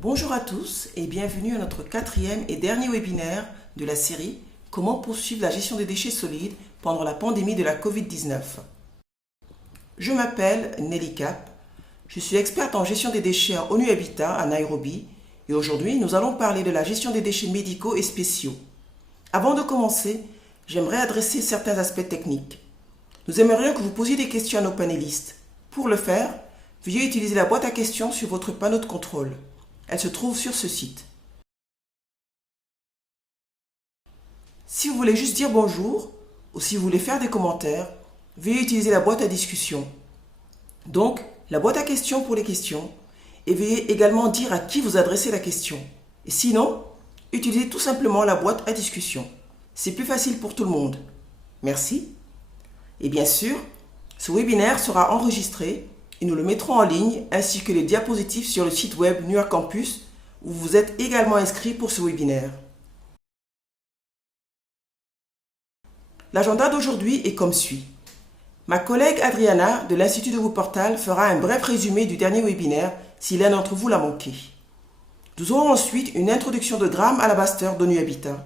Bonjour à tous et bienvenue à notre quatrième et dernier webinaire de la série Comment poursuivre la gestion des déchets solides pendant la pandémie de la Covid-19. Je m'appelle Nelly Cap, je suis experte en gestion des déchets à ONU Habitat à Nairobi et aujourd'hui nous allons parler de la gestion des déchets médicaux et spéciaux. Avant de commencer, j'aimerais adresser certains aspects techniques. Nous aimerions que vous posiez des questions à nos panélistes. Pour le faire, veuillez utiliser la boîte à questions sur votre panneau de contrôle. Elle se trouve sur ce site. Si vous voulez juste dire bonjour ou si vous voulez faire des commentaires, veuillez utiliser la boîte à discussion. Donc, la boîte à questions pour les questions et veuillez également dire à qui vous adressez la question. Et sinon, utilisez tout simplement la boîte à discussion. C'est plus facile pour tout le monde. Merci. Et bien sûr, ce webinaire sera enregistré et nous le mettrons en ligne ainsi que les diapositives sur le site web New York Campus où vous êtes également inscrit pour ce webinaire. L'agenda d'aujourd'hui est comme suit. Ma collègue Adriana de l'Institut de Wuppertal fera un bref résumé du dernier webinaire si l'un d'entre vous l'a manqué. Nous aurons ensuite une introduction de Graham Alabaster d'ONU Habitat.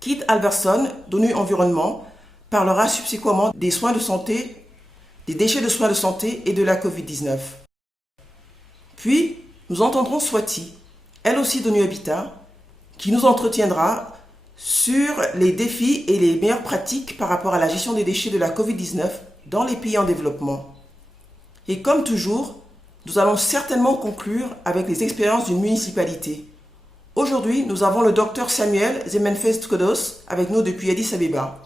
Kit Alberson d'ONU Environnement parlera subséquemment des soins de santé, des déchets de soins de santé et de la Covid-19. Puis, nous entendrons Swati, elle aussi d'ONU Habitat, qui nous entretiendra sur les défis et les meilleures pratiques par rapport à la gestion des déchets de la Covid-19 dans les pays en développement. Et comme toujours, nous allons certainement conclure avec les expériences d'une municipalité. Aujourd'hui, nous avons le Dr Samuel Zemenfest-Kodos avec nous depuis Addis Abeba.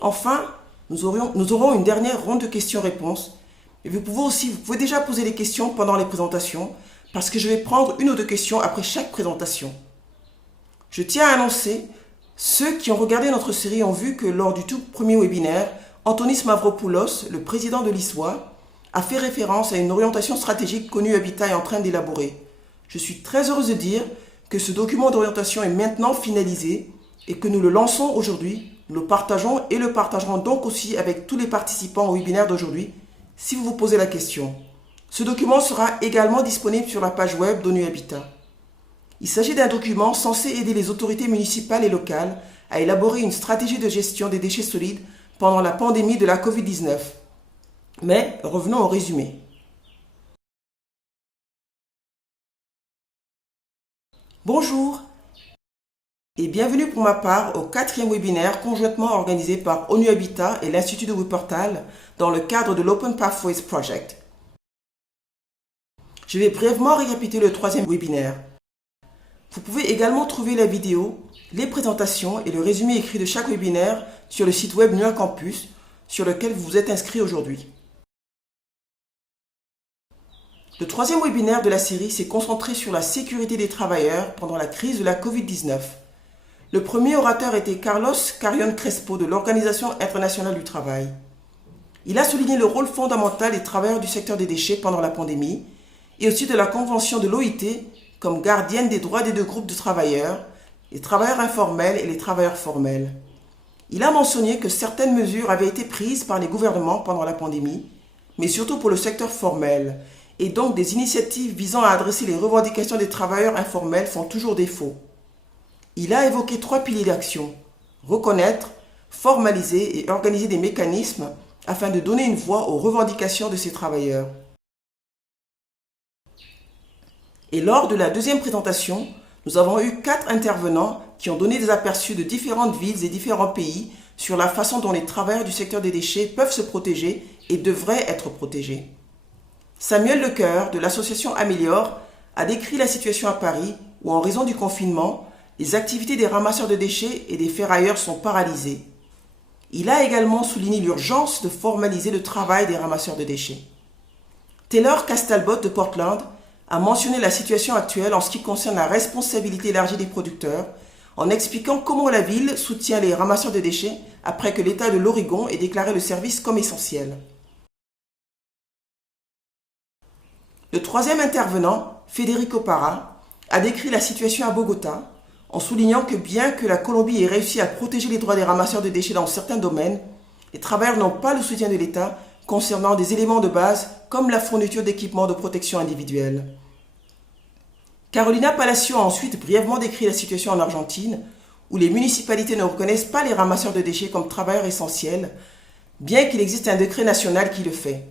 Enfin, nous aurons une dernière ronde de questions-réponses. Et vous pouvez déjà poser des questions pendant les présentations parce que je vais prendre une ou deux questions après chaque présentation. Je tiens à annoncer, ceux qui ont regardé notre série ont vu que lors du tout premier webinaire, Antonis Mavropoulos, le président de l'ISWA, a fait référence à une orientation stratégique qu'ONU Habitat est en train d'élaborer. Je suis très heureuse de dire que ce document d'orientation est maintenant finalisé et que nous le lançons aujourd'hui. Nous le partageons et le partagerons donc aussi avec tous les participants au webinaire d'aujourd'hui si vous vous posez la question. Ce document sera également disponible sur la page web d'ONU Habitat. Il s'agit d'un document censé aider les autorités municipales et locales à élaborer une stratégie de gestion des déchets solides pendant la pandémie de la Covid-19. Mais revenons au résumé. Bonjour et bienvenue pour ma part au quatrième webinaire conjointement organisé par ONU Habitat et l'Institut de Wuppertal dans le cadre de l'Open Pathways Project. Je vais brièvement récapituler le troisième webinaire. Vous pouvez également trouver la vidéo, les présentations et le résumé écrit de chaque webinaire sur le site web New York Campus sur lequel vous vous êtes inscrit aujourd'hui. Le troisième webinaire de la série s'est concentré sur la sécurité des travailleurs pendant la crise de la Covid-19. Le premier orateur était Carlos Carrion Crespo de l'Organisation internationale du travail. Il a souligné le rôle fondamental des travailleurs du secteur des déchets pendant la pandémie et aussi de la Convention de l'OIT comme gardienne des droits des deux groupes de travailleurs, les travailleurs informels et les travailleurs formels. Il a mentionné que certaines mesures avaient été prises par les gouvernements pendant la pandémie, mais surtout pour le secteur formel, et donc des initiatives visant à adresser les revendications des travailleurs informels font toujours défaut. Il a évoqué 3 piliers d'action: reconnaître, formaliser et organiser des mécanismes afin de donner une voix aux revendications de ces travailleurs. Et lors de la deuxième présentation, nous avons eu 4 intervenants qui ont donné des aperçus de différentes villes et différents pays sur la façon dont les travailleurs du secteur des déchets peuvent se protéger et devraient être protégés. Samuel Lecoeur de l'association Améliore a décrit la situation à Paris où, en raison du confinement, les activités des ramasseurs de déchets et des ferrailleurs sont paralysées. Il a également souligné l'urgence de formaliser le travail des ramasseurs de déchets. Taylor Castalbot de Portland a mentionné la situation actuelle en ce qui concerne la responsabilité élargie des producteurs, en expliquant comment la ville soutient les ramasseurs de déchets après que l'État de l'Oregon ait déclaré le service comme essentiel. Le troisième intervenant, Federico Parra, a décrit la situation à Bogota, en soulignant que bien que la Colombie ait réussi à protéger les droits des ramasseurs de déchets dans certains domaines, les travailleurs n'ont pas le soutien de l'État concernant des éléments de base comme la fourniture d'équipements de protection individuelle. Carolina Palacio a ensuite brièvement décrit la situation en Argentine, où les municipalités ne reconnaissent pas les ramasseurs de déchets comme travailleurs essentiels, bien qu'il existe un décret national qui le fait.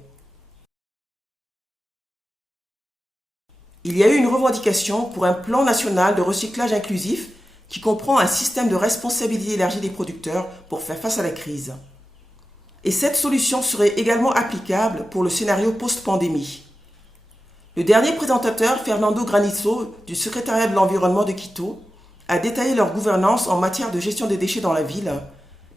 Il y a eu une revendication pour un plan national de recyclage inclusif qui comprend un système de responsabilité élargie des producteurs pour faire face à la crise. Et cette solution serait également applicable pour le scénario post-pandémie. Le dernier présentateur, Fernando Granizo, du secrétariat de l'environnement de Quito, a détaillé leur gouvernance en matière de gestion des déchets dans la ville,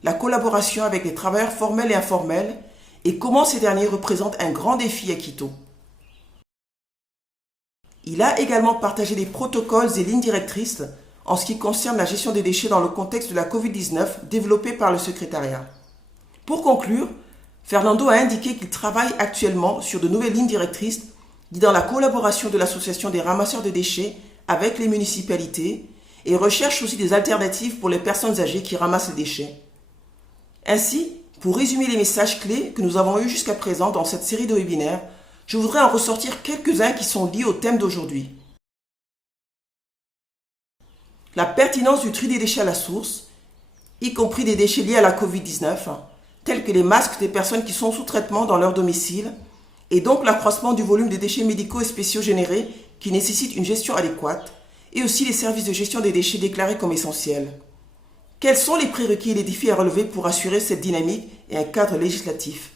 la collaboration avec les travailleurs formels et informels et comment ces derniers représentent un grand défi à Quito. Il a également partagé des protocoles et lignes directrices en ce qui concerne la gestion des déchets dans le contexte de la Covid-19 développée par le secrétariat. Pour conclure, Fernando a indiqué qu'il travaille actuellement sur de nouvelles lignes directrices guidant la collaboration de l'association des ramasseurs de déchets avec les municipalités et recherche aussi des alternatives pour les personnes âgées qui ramassent les déchets. Ainsi, pour résumer les messages clés que nous avons eus jusqu'à présent dans cette série de webinaires, je voudrais en ressortir quelques-uns qui sont liés au thème d'aujourd'hui. La pertinence du tri des déchets à la source, y compris des déchets liés à la Covid-19, tels que les masques des personnes qui sont sous traitement dans leur domicile, et donc l'accroissement du volume des déchets médicaux et spéciaux générés qui nécessitent une gestion adéquate, et aussi les services de gestion des déchets déclarés comme essentiels. Quels sont les prérequis et les défis à relever pour assurer cette dynamique et un cadre législatif?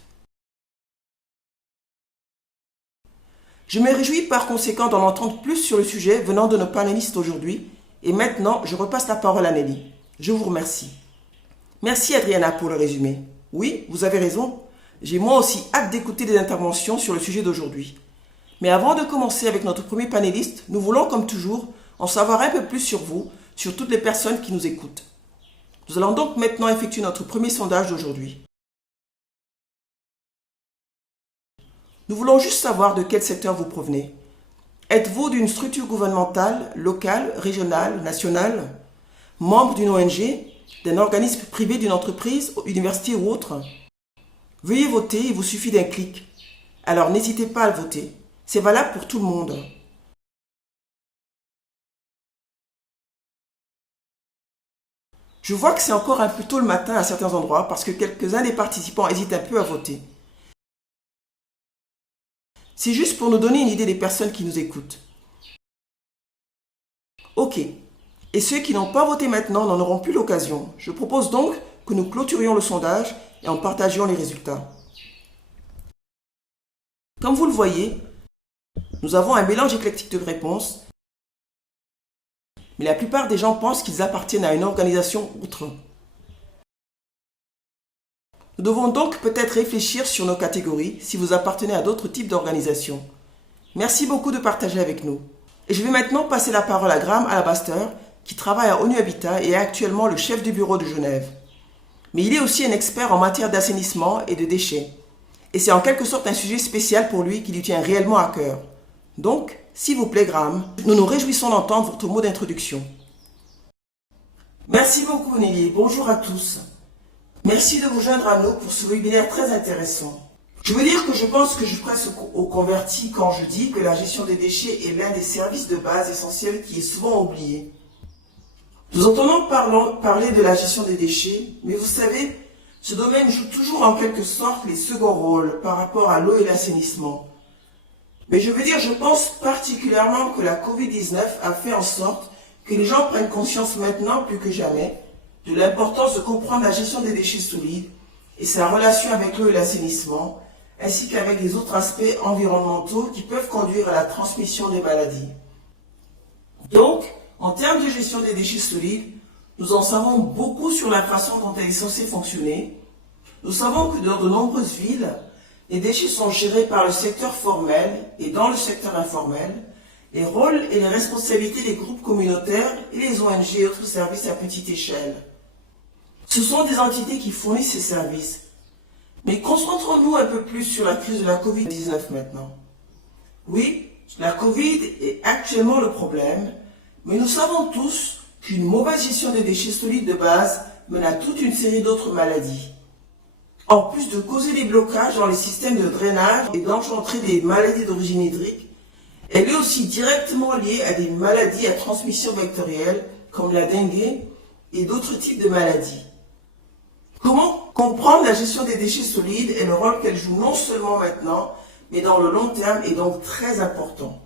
Je me réjouis par conséquent d'en entendre plus sur le sujet venant de nos panélistes aujourd'hui, et maintenant je repasse la parole à Nelly. Je vous remercie. Merci Adriana pour le résumé. Oui, vous avez raison, j'ai moi aussi hâte d'écouter des interventions sur le sujet d'aujourd'hui. Mais avant de commencer avec notre premier panéliste, nous voulons comme toujours en savoir un peu plus sur vous, sur toutes les personnes qui nous écoutent. Nous allons donc maintenant effectuer notre premier sondage d'aujourd'hui. Nous voulons juste savoir de quel secteur vous provenez. Êtes-vous d'une structure gouvernementale, locale, régionale, nationale, membre d'une ONG, d'un organisme privé, d'une entreprise, université ou autre? Veuillez voter, il vous suffit d'un clic. Alors n'hésitez pas à le voter. C'est valable pour tout le monde. Je vois que c'est encore un peu tôt le matin à certains endroits parce que quelques-uns des participants hésitent un peu à voter. C'est juste pour nous donner une idée des personnes qui nous écoutent. Ok. Et ceux qui n'ont pas voté maintenant n'en auront plus l'occasion. Je propose donc que nous clôturions le sondage et en partagions les résultats. Comme vous le voyez, nous avons un mélange éclectique de réponses, mais la plupart des gens pensent qu'ils appartiennent à une organisation outre. Nous devons donc peut-être réfléchir sur nos catégories si vous appartenez à d'autres types d'organisations. Merci beaucoup de partager avec nous. Et je vais maintenant passer la parole à Graham Alabaster, qui travaille à ONU Habitat et est actuellement le chef du bureau de Genève. Mais il est aussi un expert en matière d'assainissement et de déchets. Et c'est en quelque sorte un sujet spécial pour lui qui lui tient réellement à cœur. Donc, s'il vous plaît Graham, nous nous réjouissons d'entendre votre mot d'introduction. Merci beaucoup Nelly, bonjour à tous. Merci de vous joindre à nous pour ce webinaire très intéressant. Je veux dire que je pense que je presse au converti quand je dis que la gestion des déchets est l'un des services de base essentiels qui est souvent oublié. Nous entendons parler de la gestion des déchets, mais vous savez, ce domaine joue toujours en quelque sorte les seconds rôles par rapport à l'eau et l'assainissement. Mais je veux dire, je pense particulièrement que la Covid-19 a fait en sorte que les gens prennent conscience maintenant plus que jamais de l'importance de comprendre la gestion des déchets solides et sa relation avec l'eau et l'assainissement, ainsi qu'avec les autres aspects environnementaux qui peuvent conduire à la transmission des maladies. Donc, en termes de gestion des déchets solides, nous en savons beaucoup sur la façon dont elle est censée fonctionner. Nous savons que dans de nombreuses villes, les déchets sont gérés par le secteur formel et dans le secteur informel, les rôles et les responsabilités des groupes communautaires et les ONG et autres services à petite échelle. Ce sont des entités qui fournissent ces services. Mais concentrons-nous un peu plus sur la crise de la Covid-19 maintenant. Oui, la Covid est actuellement le problème, mais nous savons tous qu'une mauvaise gestion des déchets solides de base mène à toute une série d'autres maladies. En plus de causer des blocages dans les systèmes de drainage et d'engendrer des maladies d'origine hydrique, Elle est aussi directement liée à des maladies à transmission vectorielle comme la dengue et d'autres types de maladies. Comment comprendre la gestion des déchets solides et le rôle qu'elle joue non seulement maintenant, mais dans le long terme est donc très important.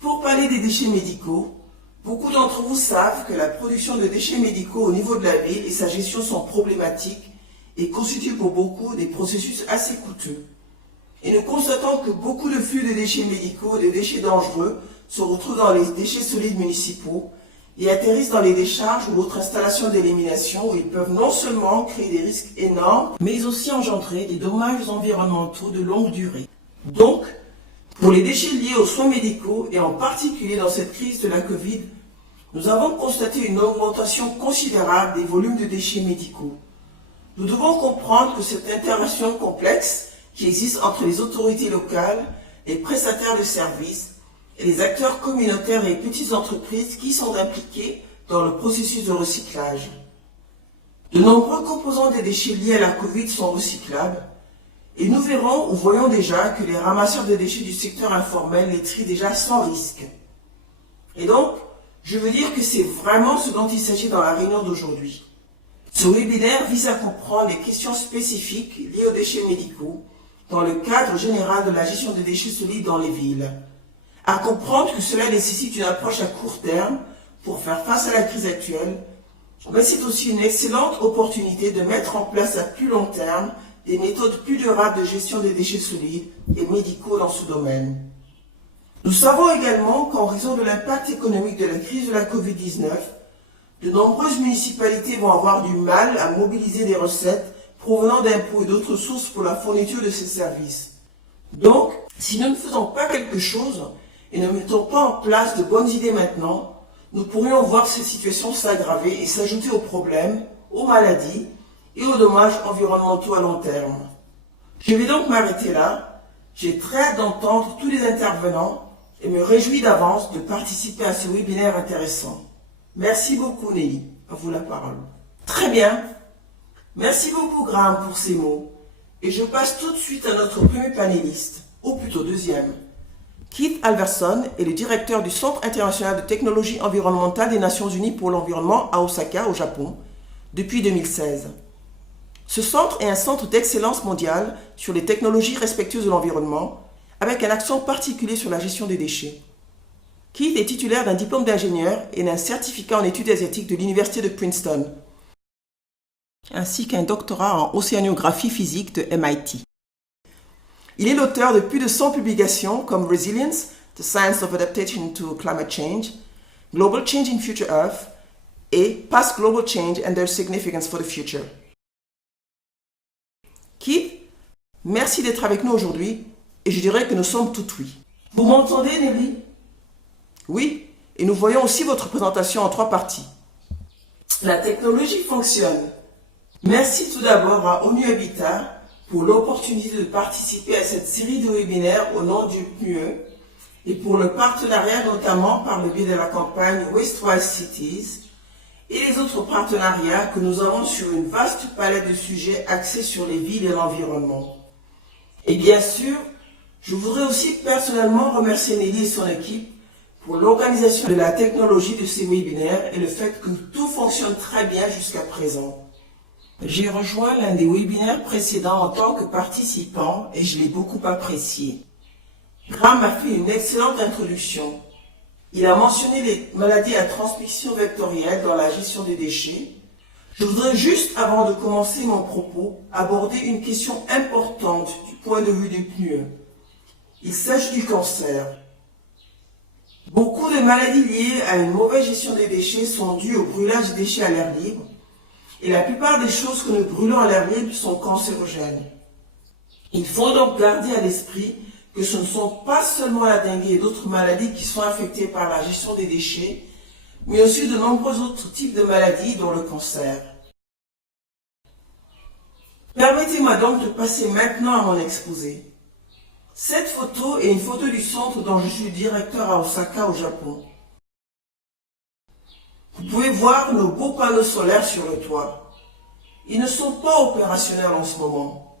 Pour parler des déchets médicaux, beaucoup d'entre vous savent que la production de déchets médicaux au niveau de la ville et sa gestion sont problématiques et constituent pour beaucoup des processus assez coûteux. Et nous constatons que beaucoup de flux de déchets médicaux et de déchets dangereux se retrouvent dans les déchets solides municipaux et atterrissent dans les décharges ou autres installations d'élimination où ils peuvent non seulement créer des risques énormes, mais aussi engendrer des dommages environnementaux de longue durée. Donc, pour les déchets liés aux soins médicaux et en particulier dans cette crise de la Covid, nous avons constaté une augmentation considérable des volumes de déchets médicaux. Nous devons comprendre que cette interaction complexe qui existe entre les autorités locales, les prestataires de services et les acteurs communautaires et petites entreprises qui sont impliqués dans le processus de recyclage. De nombreux composants des déchets liés à la Covid sont recyclables et nous verrons ou voyons déjà que les ramasseurs de déchets du secteur informel les trient déjà sans risque. Et donc, je veux dire que c'est vraiment ce dont il s'agit dans la réunion d'aujourd'hui. Ce webinaire vise à comprendre les questions spécifiques liées aux déchets médicaux dans le cadre général de la gestion des déchets solides dans les villes, à comprendre que cela nécessite une approche à court terme pour faire face à la crise actuelle, mais c'est aussi une excellente opportunité de mettre en place à plus long terme des méthodes plus durables de gestion des déchets solides et médicaux dans ce domaine. Nous savons également qu'en raison de l'impact économique de la crise de la Covid-19, de nombreuses municipalités vont avoir du mal à mobiliser des recettes provenant d'impôts et d'autres sources pour la fourniture de ces services. Donc, si nous ne faisons pas quelque chose et ne mettons pas en place de bonnes idées maintenant, nous pourrions voir cette situation s'aggraver et s'ajouter aux problèmes, aux maladies et aux dommages environnementaux à long terme. Je vais donc m'arrêter là. J'ai très hâte d'entendre tous les intervenants et me réjouis d'avance de participer à ce webinaire intéressant. Merci beaucoup Nelly, à vous la parole. Très bien. Merci beaucoup Graham pour ces mots. Et je passe tout de suite à notre premier panéliste, ou plutôt deuxième. Keith Alverson est le directeur du Centre international de technologie environnementale des Nations Unies pour l'environnement à Osaka, au Japon, depuis 2016. Ce centre est un centre d'excellence mondiale sur les technologies respectueuses de l'environnement, avec un accent particulier sur la gestion des déchets. Keith est titulaire d'un diplôme d'ingénieur et d'un certificat en études asiatiques de l'université de Princeton, ainsi qu'un doctorat en océanographie physique de MIT. Il est l'auteur de plus de 100 publications comme Resilience, The Science of Adaptation to Climate Change, Global Change in Future Earth et Past Global Change and Their Significance for the Future. Keith, merci d'être avec nous aujourd'hui et je dirais que nous sommes tout oui. Vous m'entendez, Nelly? Oui, et nous voyons aussi votre présentation en 3 parties. La technologie fonctionne. Merci tout d'abord à ONU Habitat pour l'opportunité de participer à cette série de webinaires au nom du PNUE et pour le partenariat notamment par le biais de la campagne Wastewise Cities et les autres partenariats que nous avons sur une vaste palette de sujets axés sur les villes et l'environnement. Et bien sûr, je voudrais aussi personnellement remercier Nelly et son équipe pour l'organisation de la technologie de ces webinaires et le fait que tout fonctionne très bien jusqu'à présent. J'ai rejoint l'un des webinaires précédents en tant que participant et je l'ai beaucoup apprécié. Graham a fait une excellente introduction. Il a mentionné les maladies à transmission vectorielle dans la gestion des déchets. Je voudrais juste, avant de commencer mon propos, aborder une question importante du point de vue du PNUE. Il s'agit du cancer. Beaucoup de maladies liées à une mauvaise gestion des déchets sont dues au brûlage des déchets à l'air libre et la plupart des choses que nous brûlons à l'air libre sont cancérogènes. Il faut donc garder à l'esprit que ce ne sont pas seulement la dengue et d'autres maladies qui sont affectées par la gestion des déchets, mais aussi de nombreux autres types de maladies, dont le cancer. Permettez-moi donc de passer maintenant à mon exposé. Cette photo est une photo du centre dont je suis le directeur à Osaka, au Japon. Vous pouvez voir nos beaux panneaux solaires sur le toit. Ils ne sont pas opérationnels en ce moment.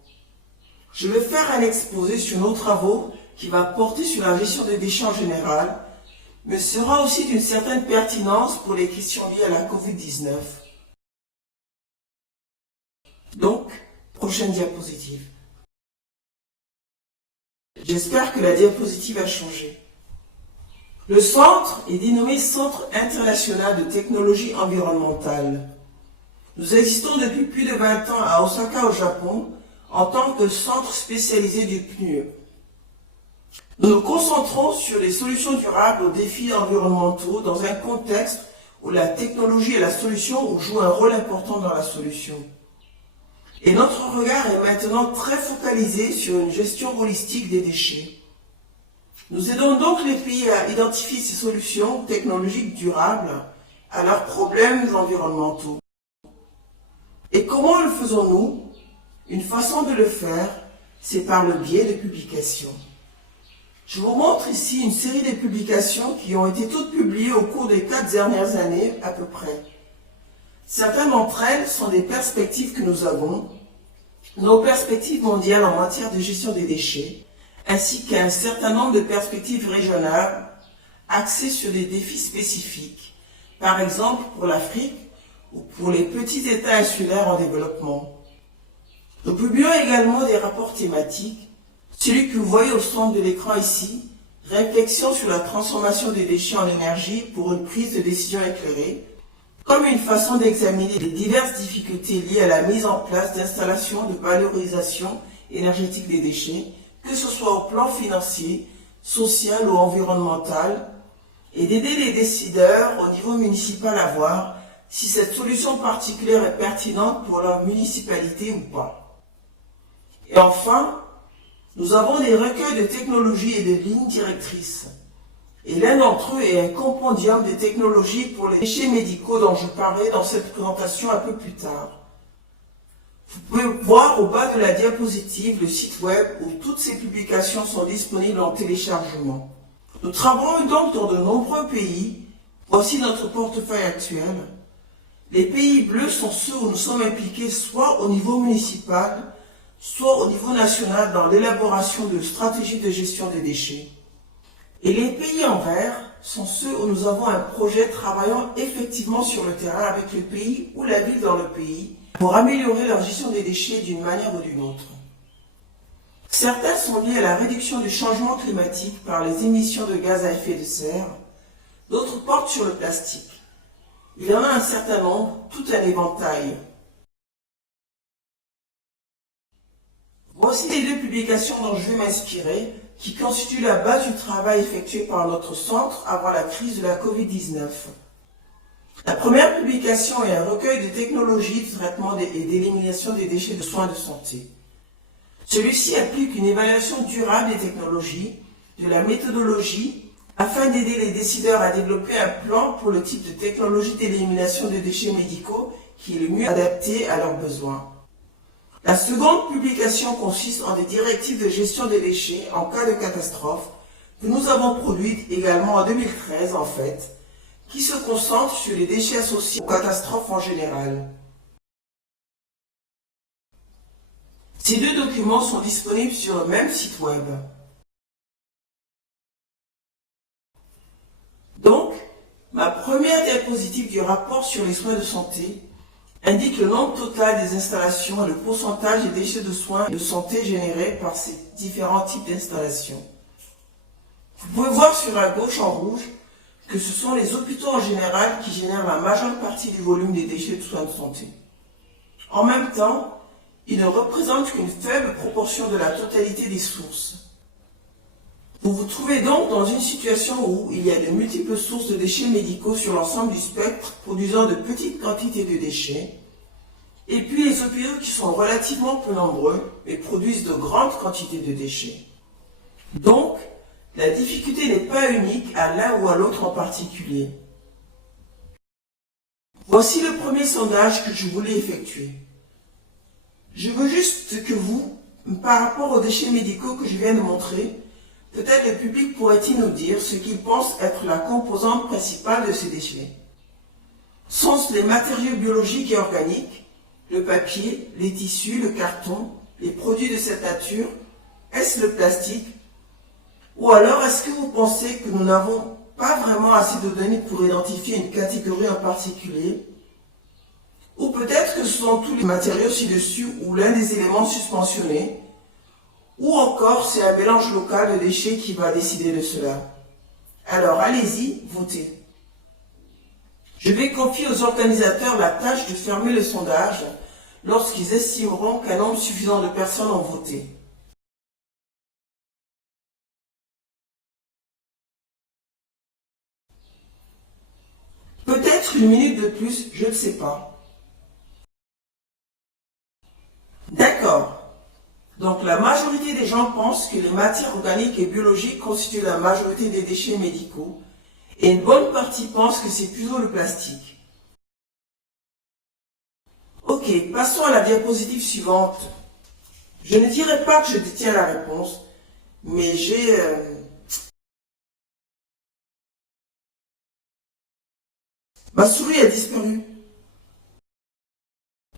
Je vais faire un exposé sur nos travaux qui va porter sur la gestion des déchets en général, mais sera aussi d'une certaine pertinence pour les questions liées à la COVID-19. Donc, prochaine diapositive. J'espère que la diapositive a changé. Le centre est dénommé Centre international de technologie environnementale. Nous existons depuis plus de 20 ans à Osaka au Japon en tant que centre spécialisé du PNUE. Nous nous concentrons sur les solutions durables aux défis environnementaux dans un contexte où la technologie est la solution ou joue un rôle important dans la solution. Et notre regard est maintenant très focalisé sur une gestion holistique des déchets. Nous aidons donc les pays à identifier ces solutions technologiques durables à leurs problèmes environnementaux. Et comment le faisons-nous? Une façon de le faire, c'est par le biais de publications. Je vous montre ici une série de publications qui ont été toutes publiées au cours des 4 dernières années à peu près. Certaines d'entre elles sont des perspectives que nous avons, nos perspectives mondiales en matière de gestion des déchets, ainsi qu'un certain nombre de perspectives régionales axées sur des défis spécifiques, par exemple pour l'Afrique ou pour les petits États insulaires en développement. Nous publions également des rapports thématiques. Celui que vous voyez au centre de l'écran ici, réflexion sur la transformation des déchets en énergie pour une prise de décision éclairée, comme une façon d'examiner les diverses difficultés liées à la mise en place d'installations de valorisation énergétique des déchets, que ce soit au plan financier, social ou environnemental, et d'aider les décideurs au niveau municipal à voir si cette solution particulière est pertinente pour leur municipalité ou pas. Et enfin, nous avons des recueils de technologies et de lignes directrices. Et l'un d'entre eux est un compendium de technologies pour les déchets médicaux dont je parlerai dans cette présentation un peu plus tard. Vous pouvez voir au bas de la diapositive le site web où toutes ces publications sont disponibles en téléchargement. Nous travaillons donc dans de nombreux pays. Voici notre portefeuille actuel. Les pays bleus sont ceux où nous sommes impliqués soit au niveau municipal, soit au niveau national dans l'élaboration de stratégies de gestion des déchets. Et les pays en vert sont ceux où nous avons un projet travaillant effectivement sur le terrain avec le pays ou la ville dans le pays pour améliorer leur gestion des déchets d'une manière ou d'une autre. Certains sont liés à la réduction du changement climatique par les émissions de gaz à effet de serre, d'autres portent sur le plastique. Il y en a un certain nombre, tout un éventail. Voici les 2 publications dont je vais m'inspirer, qui constituent la base du travail effectué par notre centre avant la crise de la COVID-19. La première publication est un recueil de technologies de traitement et d'élimination des déchets de soins de santé. Celui-ci applique une évaluation durable des technologies, de la méthodologie, afin d'aider les décideurs à développer un plan pour le type de technologie d'élimination des déchets médicaux qui est le mieux adapté à leurs besoins. La seconde publication consiste en des directives de gestion des déchets en cas de catastrophe que nous avons produites également en 2013 en fait, qui se concentrent sur les déchets associés aux catastrophes en général. Ces 2 documents sont disponibles sur le même site web. Donc, ma première diapositive du rapport sur les soins de santé indique le nombre total des installations et le pourcentage des déchets de soins de santé générés par ces différents types d'installations. Vous pouvez voir sur la gauche en rouge que ce sont les hôpitaux en général qui génèrent la majeure partie du volume des déchets de soins de santé. En même temps, ils ne représentent qu'une faible proportion de la totalité des sources. Vous vous trouvez donc dans une situation où il y a de multiples sources de déchets médicaux sur l'ensemble du spectre produisant de petites quantités de déchets, et puis les hôpitaux qui sont relativement peu nombreux mais produisent de grandes quantités de déchets. Donc, la difficulté n'est pas unique à l'un ou à l'autre en particulier. Voici le premier sondage que je voulais effectuer. Je veux juste que vous, par rapport aux déchets médicaux que je viens de montrer, peut-être le public pourrait-il nous dire ce qu'il pense être la composante principale de ces déchets. Sont-ce les matériaux biologiques et organiques, le papier, les tissus, le carton, les produits de cette nature? Est-ce le plastique? Ou alors, est-ce que vous pensez que nous n'avons pas vraiment assez de données pour identifier une catégorie en particulier? Ou peut-être que ce sont tous les matériaux ci-dessus ou l'un des éléments susmentionnés? Ou encore, c'est un mélange local de déchets qui va décider de cela? Alors, allez-y, votez. Je vais confier aux organisateurs la tâche de fermer le sondage lorsqu'ils estimeront qu'un nombre suffisant de personnes ont voté. Peut-être une minute de plus, je ne sais pas. D'accord. Donc la majorité des gens pensent que les matières organiques et biologiques constituent la majorité des déchets médicaux et une bonne partie pense que c'est plutôt le plastique. Ok, passons à la diapositive suivante. Je ne dirais pas que je détiens la réponse, mais ma souris a disparu.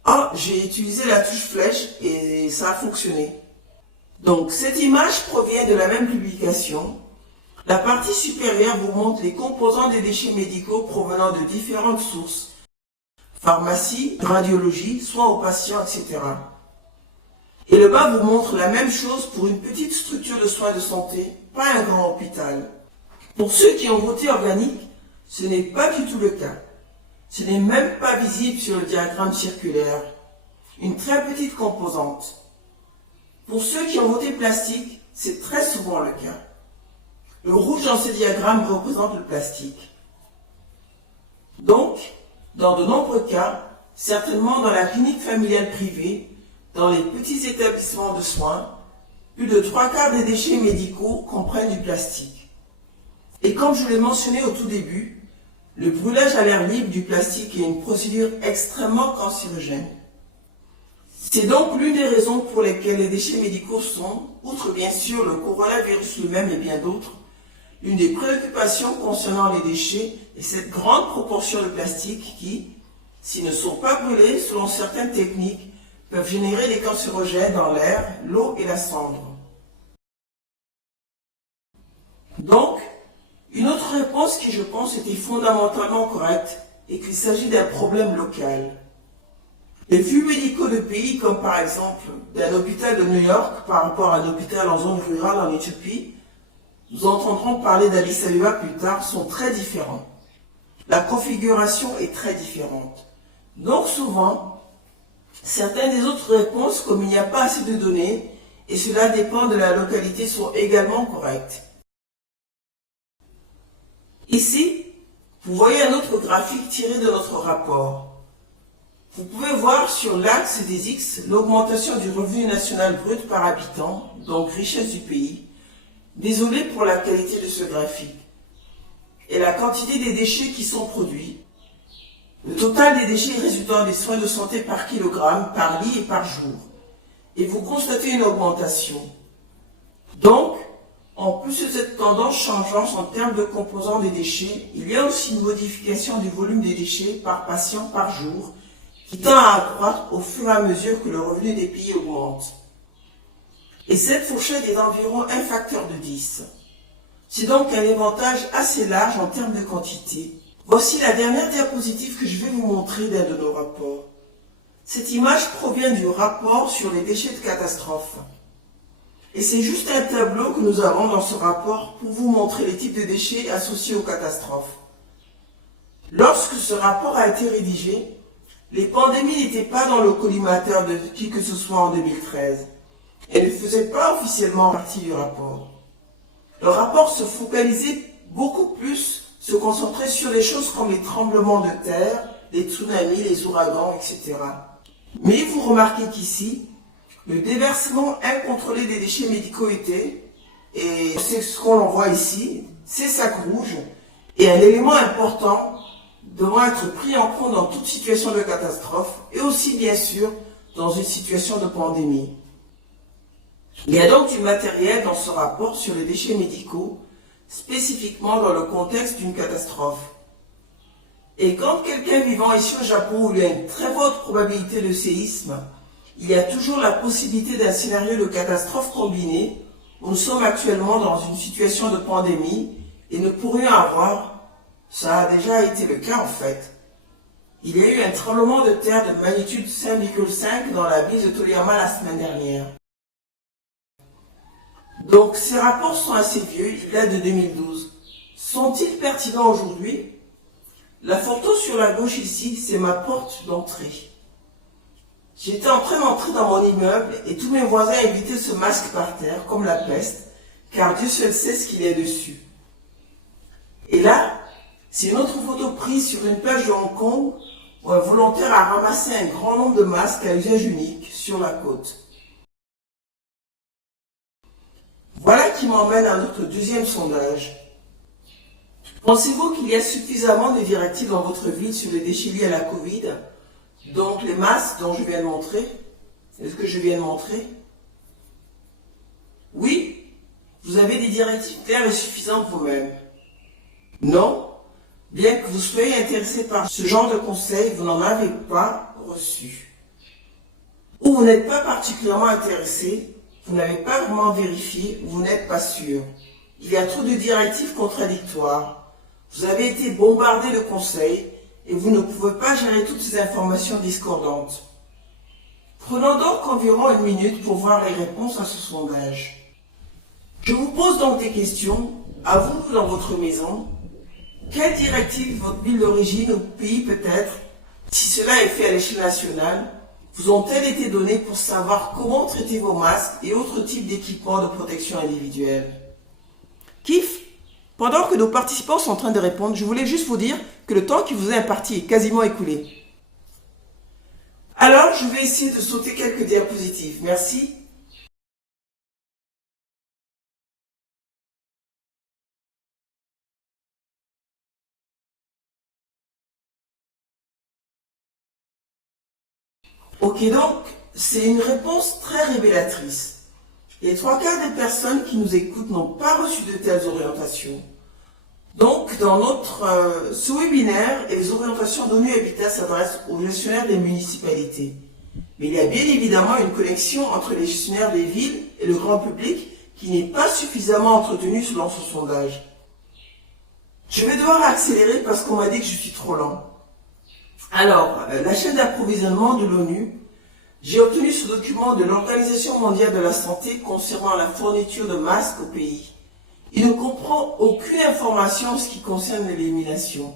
Ah, j'ai utilisé la touche flèche et ça a fonctionné. Donc, cette image provient de la même publication. La partie supérieure vous montre les composants des déchets médicaux provenant de différentes sources. Pharmacie, radiologie, soins aux patients, etc. Et le bas vous montre la même chose pour une petite structure de soins de santé, pas un grand hôpital. Pour ceux qui ont voté organique, ce n'est pas du tout le cas. Ce n'est même pas visible sur le diagramme circulaire. Une très petite composante. Pour ceux qui ont voté plastique, c'est très souvent le cas. Le rouge dans ce diagramme représente le plastique. Donc, dans de nombreux cas, certainement dans la clinique familiale privée, dans les petits établissements de soins, plus de 3/4 des déchets médicaux comprennent du plastique. Et comme je l'ai mentionné au tout début, le brûlage à l'air libre du plastique est une procédure extrêmement cancérogène. C'est donc l'une des raisons pour lesquelles les déchets médicaux sont, outre bien sûr le coronavirus lui-même et bien d'autres, l'une des préoccupations concernant les déchets est cette grande proportion de plastique qui, s'ils ne sont pas brûlés selon certaines techniques, peuvent générer des cancérogènes dans l'air, l'eau et la cendre. Donc, une autre réponse qui, je pense, était fondamentalement correcte est qu'il s'agit d'un problème local. Les flux médicaux de pays comme par exemple d'un hôpital de New York par rapport à un hôpital en zone rurale en Éthiopie, nous entendrons parler d'Addis Abeba plus tard, sont très différents. La configuration est très différente. Donc souvent, certaines des autres réponses, comme il n'y a pas assez de données, et cela dépend de la localité, sont également correctes. Ici, vous voyez un autre graphique tiré de notre rapport. Vous pouvez voir sur l'axe des X l'augmentation du revenu national brut par habitant, donc richesse du pays. Désolé pour la qualité de ce graphique. Et la quantité des déchets qui sont produits. Le total des déchets résultant des soins de santé par kilogramme, par lit et par jour. Et vous constatez une augmentation. Donc, en plus de cette tendance changeante en termes de composants des déchets, il y a aussi une modification du volume des déchets par patient par jour qui tend à accroître au fur et à mesure que le revenu des pays augmente. Et cette fourchette est d'environ un facteur de 10. C'est donc un éventail assez large en termes de quantité. Voici la dernière diapositive que je vais vous montrer d'un de nos rapports. Cette image provient du rapport sur les déchets de catastrophe. Et c'est juste un tableau que nous avons dans ce rapport pour vous montrer les types de déchets associés aux catastrophes. Lorsque ce rapport a été rédigé, les pandémies n'étaient pas dans le collimateur de qui que ce soit en 2013. Elles ne faisaient pas officiellement partie du rapport. Le rapport se focalisait beaucoup plus, se concentrait sur les choses comme les tremblements de terre, les tsunamis, les ouragans, etc. Mais vous remarquez qu'ici, le déversement incontrôlé des déchets médicaux était, et c'est ce qu'on voit ici, ces sacs rouges, et un élément important devant être pris en compte dans toute situation de catastrophe, et aussi bien sûr dans une situation de pandémie. Il y a donc du matériel dans ce rapport sur les déchets médicaux, spécifiquement dans le contexte d'une catastrophe. Et quand quelqu'un vivant ici au Japon où il y a une très forte probabilité de séisme, il y a toujours la possibilité d'un scénario de catastrophe combiné Nous sommes actuellement dans une situation de pandémie et nous pourrions avoir, ça a déjà été le cas en fait. Il y a eu un tremblement de terre de magnitude 5,5 dans la ville de Toyama la semaine dernière. Donc ces rapports sont assez vieux, ils datent de 2012. Sont-ils pertinents aujourd'hui? La photo sur la gauche ici, c'est ma porte d'entrée. J'étais en train d'entrer dans mon immeuble et tous mes voisins évitaient ce masque par terre, comme la peste, car Dieu seul sait ce qu'il y a dessus. Et là, c'est une autre photo prise sur une plage de Hong Kong où un volontaire a ramassé un grand nombre de masques à usage unique sur la côte. Voilà qui m'emmène à notre deuxième sondage. Pensez-vous qu'il y a suffisamment de directives dans votre ville sur les déchets liés à la Covid? Donc les masques dont je viens de montrer, est-ce que je viens de montrer? Oui, vous avez des directives claires et suffisantes vous-même. Non, bien que vous soyez intéressé par ce genre de conseils, vous n'en avez pas reçu. Ou vous n'êtes pas particulièrement intéressé, vous n'avez pas vraiment vérifié, vous n'êtes pas sûr. Il y a trop de directives contradictoires. Vous avez été bombardé de conseils et vous ne pouvez pas gérer toutes ces informations discordantes. Prenons donc environ 1 minute pour voir les réponses à ce sondage. Je vous pose donc des questions, à vous dans votre maison. Quelles directives votre ville d'origine ou pays peut-être, si cela est fait à l'échelle nationale, vous ont-elles été données pour savoir comment traiter vos masques et autres types d'équipements de protection individuelle? Kiff, pendant que nos participants sont en train de répondre, je voulais juste vous dire que le temps qui vous est imparti est quasiment écoulé. Alors, je vais essayer de sauter quelques diapositives. Merci. Ok, donc, c'est une réponse très révélatrice. Les 3/4 des personnes qui nous écoutent n'ont pas reçu de telles orientations. Donc, dans ce webinaire, les orientations d'ONU Habitat s'adressent aux gestionnaires des municipalités. Mais il y a bien évidemment une connexion entre les gestionnaires des villes et le grand public qui n'est pas suffisamment entretenue dans ce sondage. Je vais devoir accélérer parce qu'on m'a dit que je suis trop lent. Alors, la chaîne d'approvisionnement de l'ONU, j'ai obtenu ce document de l'Organisation mondiale de la santé concernant la fourniture de masques au pays. Il ne comprend aucune information en ce qui concerne l'élimination.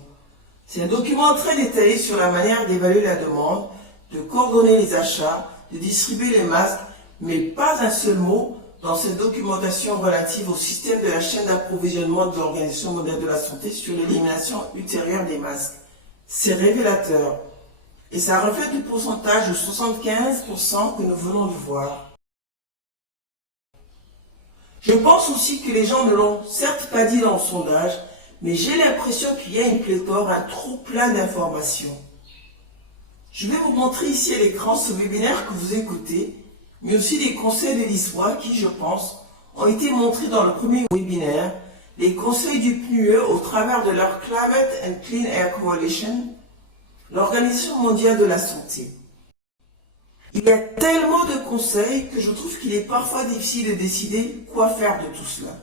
C'est un document très détaillé sur la manière d'évaluer la demande, de coordonner les achats, de distribuer les masques, mais pas un seul mot dans cette documentation relative au système de la chaîne d'approvisionnement de l'Organisation mondiale de la santé sur l'élimination ultérieure des masques. C'est révélateur. Et ça reflète le pourcentage de 75% que nous venons de voir. Je pense aussi que les gens ne l'ont certes pas dit dans le sondage, mais j'ai l'impression qu'il y a une pléthore, un trop plein d'informations. Je vais vous montrer ici à l'écran ce webinaire que vous écoutez, mais aussi des conseils de l'ISWA qui, je pense, ont été montrés dans le premier webinaire, les conseils du PNUE au travers de leur Climate and Clean Air Coalition, l'Organisation mondiale de la santé. Il y a tellement de conseils que je trouve qu'il est parfois difficile de décider quoi faire de tout cela.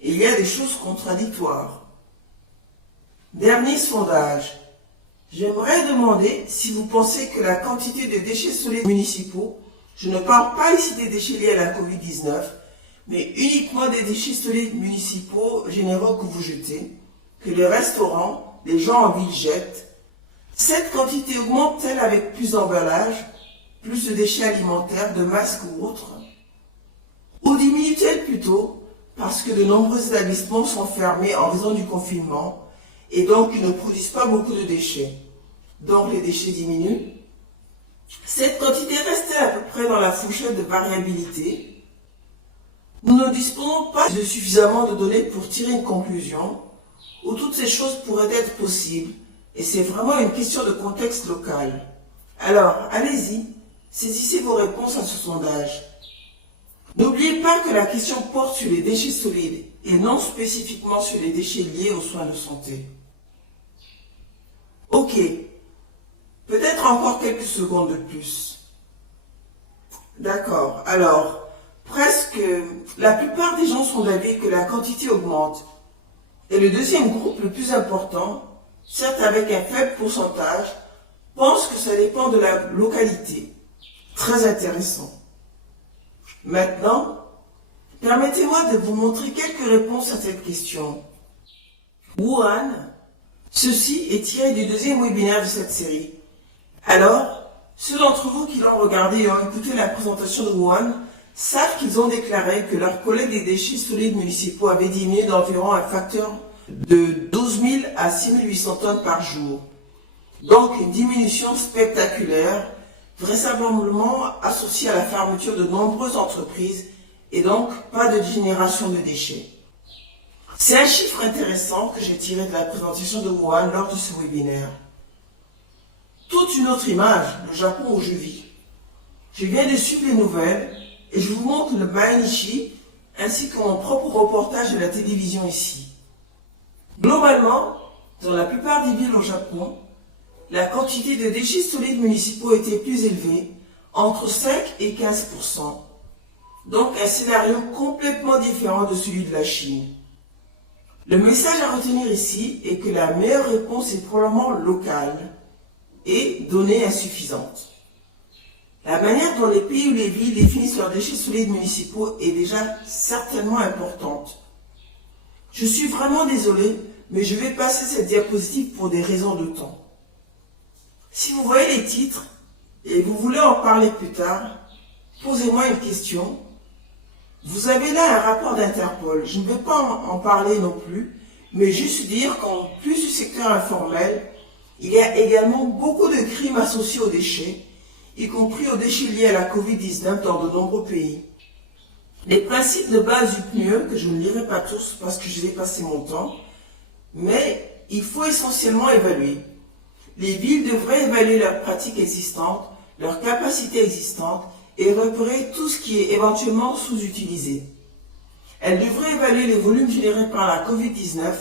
Et il y a des choses contradictoires. Dernier sondage. J'aimerais demander si vous pensez que la quantité de déchets solides municipaux, je ne parle pas ici des déchets liés à la Covid-19, mais uniquement des déchets solides municipaux généraux que vous jetez, que les restaurants, les gens en ville jettent. Cette quantité augmente-t-elle avec plus d'emballage, plus de déchets alimentaires, de masques ou autres? Ou diminue-t-elle plutôt parce que de nombreux établissements sont fermés en raison du confinement et donc ils ne produisent pas beaucoup de déchets? Donc les déchets diminuent. Cette quantité reste-t-elle à peu près dans la fourchette de variabilité? Nous ne disposons pas de suffisamment de données pour tirer une conclusion où toutes ces choses pourraient être possibles et c'est vraiment une question de contexte local. Alors, allez-y, saisissez vos réponses à ce sondage. N'oubliez pas que la question porte sur les déchets solides et non spécifiquement sur les déchets liés aux soins de santé. Ok, peut-être encore quelques secondes de plus. D'accord, alors, Presque la plupart des gens sont d'avis que la quantité augmente. Et le deuxième groupe, le plus important, certes avec un faible pourcentage, pense que ça dépend de la localité. Très intéressant. Maintenant, permettez-moi de vous montrer quelques réponses à cette question. Wuhan, ceci est tiré du deuxième webinaire de cette série. Alors, ceux d'entre vous qui l'ont regardé et ont écouté la présentation de Wuhan savent qu'ils ont déclaré que leur collecte des déchets solides municipaux avait diminué d'environ un facteur de 12 000 à 6 800 tonnes par jour. Donc une diminution spectaculaire, vraisemblablement associée à la fermeture de nombreuses entreprises et donc pas de génération de déchets. C'est un chiffre intéressant que j'ai tiré de la présentation de Wuhan lors de ce webinaire. Toute une autre image, le Japon où je vis. Je viens de suivre les nouvelles et je vous montre le Mainichi ainsi que mon propre reportage de la télévision ici. Globalement, dans la plupart des villes au Japon, la quantité de déchets solides municipaux était plus élevée, entre 5 et 15%. Donc un scénario complètement différent de celui de la Chine. Le message à retenir ici est que la meilleure réponse est probablement locale et données insuffisantes. La manière dont les pays ou les villes définissent leurs déchets solides municipaux est déjà certainement importante. Je suis vraiment désolé, mais je vais passer cette diapositive pour des raisons de temps. Si vous voyez les titres et vous voulez en parler plus tard, posez-moi une question. Vous avez là un rapport d'Interpol. Je ne vais pas en parler non plus, mais juste dire qu'en plus du secteur informel, il y a également beaucoup de crimes associés aux déchets, y compris aux déchets liés à la Covid-19 dans de nombreux pays. Les principes de base du PNUE, que je ne lirai pas tous parce que je vais passer mon temps, mais il faut essentiellement évaluer. Les villes devraient évaluer leurs pratiques existantes, leurs capacités existantes et repérer tout ce qui est éventuellement sous-utilisé. Elles devraient évaluer les volumes générés par la Covid-19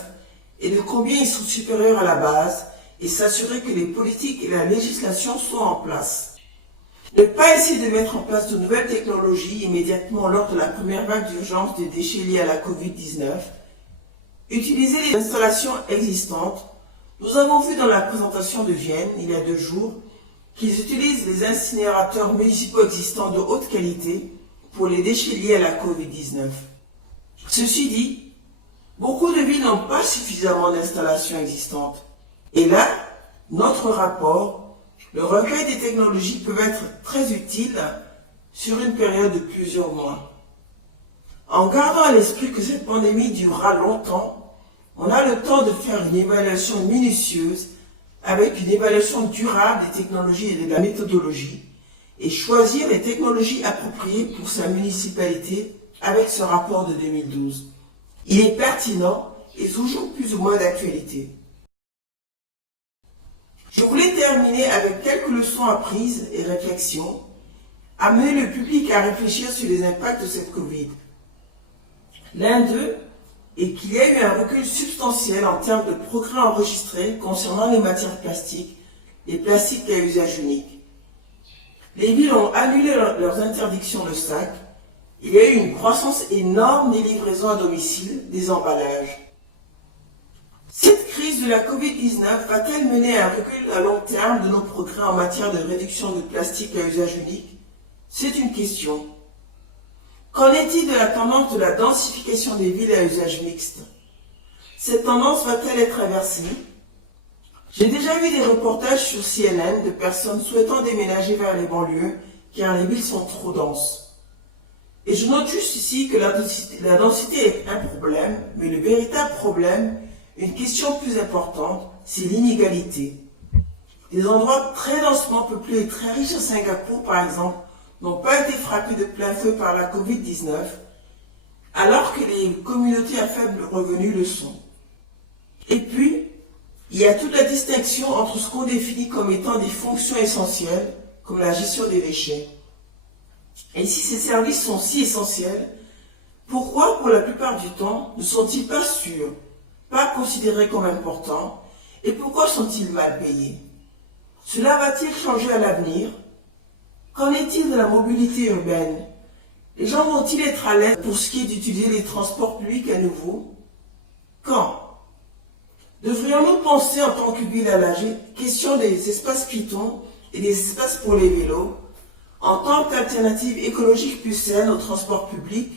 et de combien ils sont supérieurs à la base et s'assurer que les politiques et la législation soient en place. Ne pas essayer de mettre en place de nouvelles technologies immédiatement lors de la première vague d'urgence des déchets liés à la Covid-19. Utiliser les installations existantes. Nous avons vu dans la présentation de Vienne, il y a 2 jours, qu'ils utilisent les incinérateurs municipaux existants de haute qualité pour les déchets liés à la Covid-19. Ceci dit, beaucoup de villes n'ont pas suffisamment d'installations existantes. Et là, notre rapport, le recueil des technologies peut être très utile sur une période de plusieurs mois. En gardant à l'esprit que cette pandémie durera longtemps, on a le temps de faire une évaluation minutieuse avec une évaluation durable des technologies et de la méthodologie et choisir les technologies appropriées pour sa municipalité avec ce rapport de 2012. Il est pertinent et toujours plus ou moins d'actualité. Je voulais terminer avec quelques leçons apprises et réflexions, amener le public à réfléchir sur les impacts de cette Covid. L'un d'eux est qu'il y a eu un recul substantiel en termes de progrès enregistrés concernant les matières plastiques, les plastiques à usage unique. Les villes ont annulé leurs interdictions de sacs. Il y a eu une croissance énorme des livraisons à domicile, des emballages. Cette crise de la Covid-19 va-t-elle mener à un recul à long terme de nos progrès en matière de réduction de plastique à usage unique? C'est une question. Qu'en est-il de la tendance de la densification des villes à usage mixte? Cette tendance va-t-elle être inversée? J'ai déjà vu des reportages sur CNN de personnes souhaitant déménager vers les banlieues car les villes sont trop denses. Et je note juste ici que la densité est un problème, mais le véritable problème, une question plus importante, c'est l'inégalité. Des endroits très densément peuplés et très riches à Singapour, par exemple, n'ont pas été frappés de plein feu par la Covid-19, alors que les communautés à faible revenu le sont. Et puis, il y a toute la distinction entre ce qu'on définit comme étant des fonctions essentielles, comme la gestion des déchets. Et si ces services sont si essentiels, pourquoi, pour la plupart du temps, ne sont-ils pas sûrs, pas considérés comme importants, et pourquoi sont-ils mal payés? Cela va-t-il changer à l'avenir? Qu'en est-il de la mobilité urbaine? Les gens vont-ils être à l'aise pour ce qui est d'utiliser les transports publics à nouveau? Quand? Devrions-nous penser en tant que ville à la question des espaces piétons et des espaces pour les vélos en tant qu'alternative écologique plus saine au transport public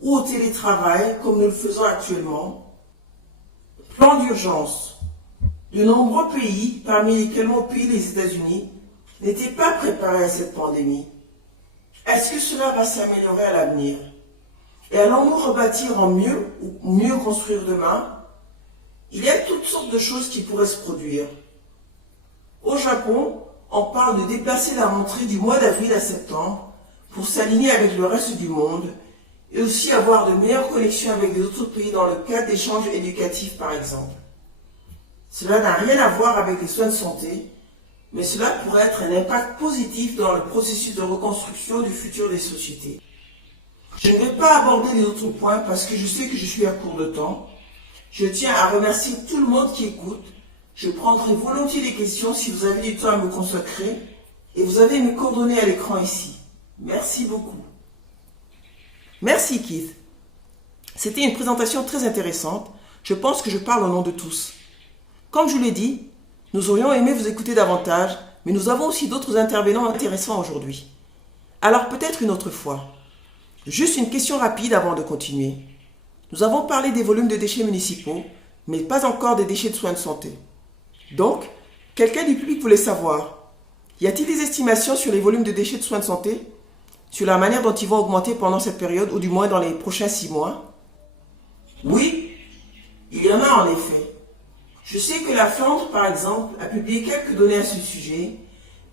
ou au télétravail comme nous le faisons actuellement? Plan d'urgence. De nombreux pays, parmi lesquels mon pays, les États-Unis, n'étaient pas préparés à cette pandémie. Est-ce que cela va s'améliorer à l'avenir? Et allons-nous rebâtir en mieux ou mieux construire demain? Il y a toutes sortes de choses qui pourraient se produire. Au Japon, on parle de déplacer la rentrée du mois d'avril à septembre pour s'aligner avec le reste du monde et aussi avoir de meilleures connexions avec les autres pays dans le cadre d'échanges éducatifs par exemple. Cela n'a rien à voir avec les soins de santé, mais cela pourrait être un impact positif dans le processus de reconstruction du futur des sociétés. Je ne vais pas aborder les autres points parce que je sais que je suis à court de temps. Je tiens à remercier tout le monde qui écoute. Je prendrai volontiers des questions si vous avez du temps à me consacrer et vous avez mes coordonnées à l'écran ici. Merci beaucoup. Merci Keith. C'était une présentation très intéressante. Je pense que je parle au nom de tous. Comme je l'ai dit, nous aurions aimé vous écouter davantage, mais nous avons aussi d'autres intervenants intéressants aujourd'hui. Alors peut-être une autre fois. Juste une question rapide avant de continuer. Nous avons parlé des volumes de déchets municipaux, mais pas encore des déchets de soins de santé. Donc, quelqu'un du public voulait savoir, y a-t-il des estimations sur les volumes de déchets de soins de santé? Sur la manière dont ils vont augmenter pendant cette période, ou du moins dans les prochains 6 mois? Oui, il y en a en effet. Je sais que la Flandre, par exemple, a publié quelques données à ce sujet,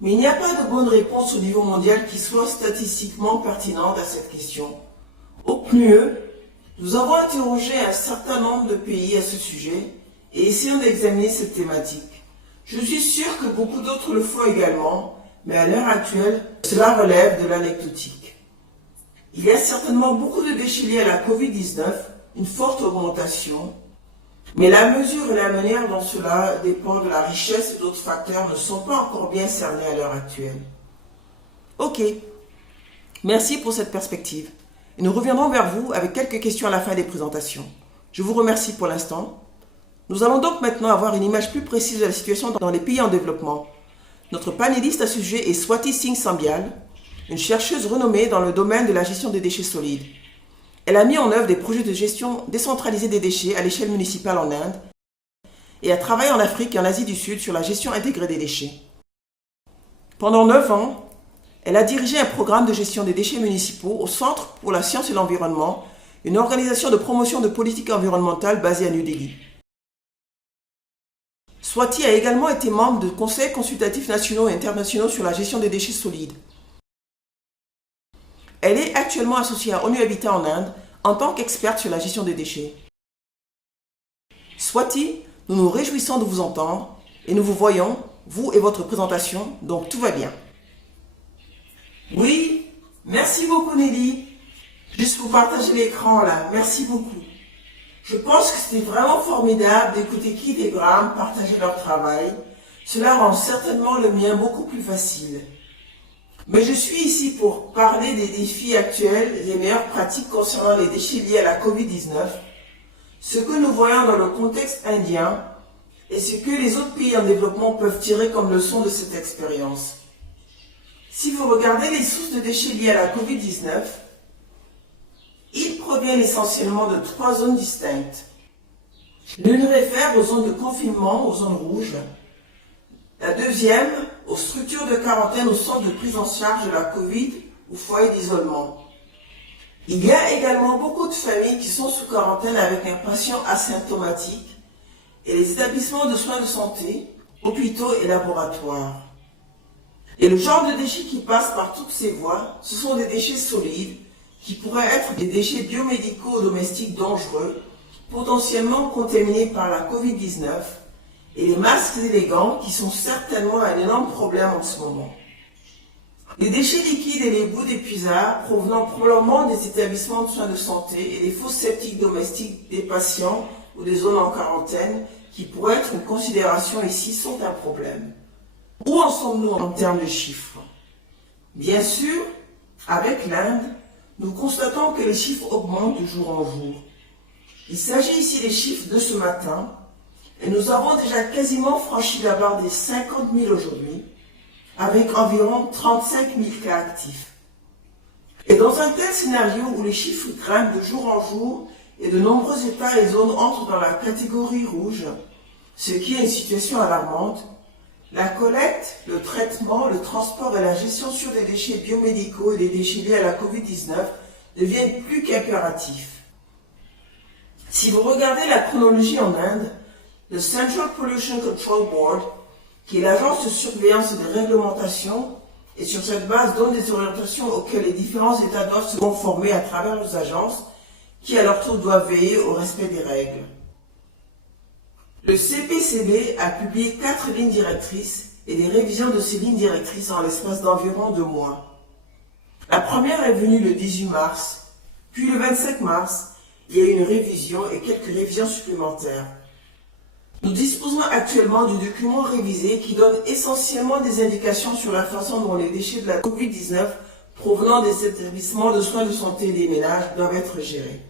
mais il n'y a pas de bonne réponse au niveau mondial qui soit statistiquement pertinente à cette question. Au PNUE, nous avons interrogé un certain nombre de pays à ce sujet et essayons d'examiner cette thématique. Je suis sûr que beaucoup d'autres le font également, mais à l'heure actuelle, cela relève de l'anecdotique. Il y a certainement beaucoup de déchets liés à la Covid-19, une forte augmentation, mais la mesure et la manière dont cela dépend de la richesse et d'autres facteurs ne sont pas encore bien cernés à l'heure actuelle. Ok, merci pour cette perspective. Et nous reviendrons vers vous avec quelques questions à la fin des présentations. Je vous remercie pour l'instant. Nous allons donc maintenant avoir une image plus précise de la situation dans les pays en développement. Notre panéliste à ce sujet est Swati Singh Sambial, une chercheuse renommée dans le domaine de la gestion des déchets solides. Elle a mis en œuvre des projets de gestion décentralisée des déchets à l'échelle municipale en Inde et a travaillé en Afrique et en Asie du Sud sur la gestion intégrée des déchets. Pendant 9 ans, elle a dirigé un programme de gestion des déchets municipaux au Centre pour la science et l'environnement, une organisation de promotion de politique environnementale basée à New Delhi. Swati a également été membre de conseils consultatifs nationaux et internationaux sur la gestion des déchets solides. Elle est actuellement associée à ONU Habitat en Inde en tant qu'experte sur la gestion des déchets. Swati, nous nous réjouissons de vous entendre et nous vous voyons, vous et votre présentation, donc tout va bien. Oui, merci beaucoup Nelly. Juste pour partager l'écran là, merci beaucoup. Je pense que c'était vraiment formidable d'écouter Keith et Graham partager leur travail. Cela rend certainement le mien beaucoup plus facile. Mais je suis ici pour parler des défis actuels et des meilleures pratiques concernant les déchets liés à la Covid-19, ce que nous voyons dans le contexte indien et ce que les autres pays en développement peuvent tirer comme leçon de cette expérience. Si vous regardez les sources de déchets liés à la Covid-19, ils proviennent essentiellement de 3 zones distinctes. L'une réfère aux zones de confinement, aux zones rouges. La deuxième, aux structures de quarantaine au centre de prise en charge de la Covid ou foyer d'isolement. Il y a également beaucoup de familles qui sont sous quarantaine avec un patient asymptomatique et les établissements de soins de santé, hôpitaux et laboratoires. Et le genre de déchets qui passent par toutes ces voies, ce sont des déchets solides qui pourraient être des déchets biomédicaux domestiques dangereux, potentiellement contaminés par la Covid-19, et les masques et les gants qui sont certainement un énorme problème en ce moment. Les déchets liquides et les bouts d'épuisards provenant probablement des établissements de soins de santé et des fosses septiques domestiques des patients ou des zones en quarantaine qui pourraient être une considération ici sont un problème. Où en sommes-nous en termes de chiffres? Bien sûr, avec l'Inde, nous constatons que les chiffres augmentent de jour en jour. Il s'agit ici des chiffres de ce matin, et nous avons déjà quasiment franchi la barre des 50 000 aujourd'hui, avec environ 35 000 cas actifs. Et dans un tel scénario où les chiffres grimpent de jour en jour et de nombreux États et zones entrent dans la catégorie rouge, ce qui est une situation alarmante, la collecte, le traitement, le transport et la gestion sur des déchets biomédicaux et des déchets liés à la COVID-19 deviennent plus qu'impératifs. Si vous regardez la chronologie en Inde, le Central Pollution Control Board, qui est l'agence de surveillance et de réglementation, et sur cette base donne des orientations auxquelles les différents États doivent se conformer à travers leurs agences, qui à leur tour doivent veiller au respect des règles. Le CPCB a publié 4 lignes directrices et des révisions de ces lignes directrices en l'espace d'environ 2 mois. La première est venue le 18 mars, puis le 25 mars, il y a eu une révision et quelques révisions supplémentaires. Nous disposons actuellement du document révisé qui donne essentiellement des indications sur la façon dont les déchets de la COVID-19 provenant des établissements de soins de santé et des ménages doivent être gérés.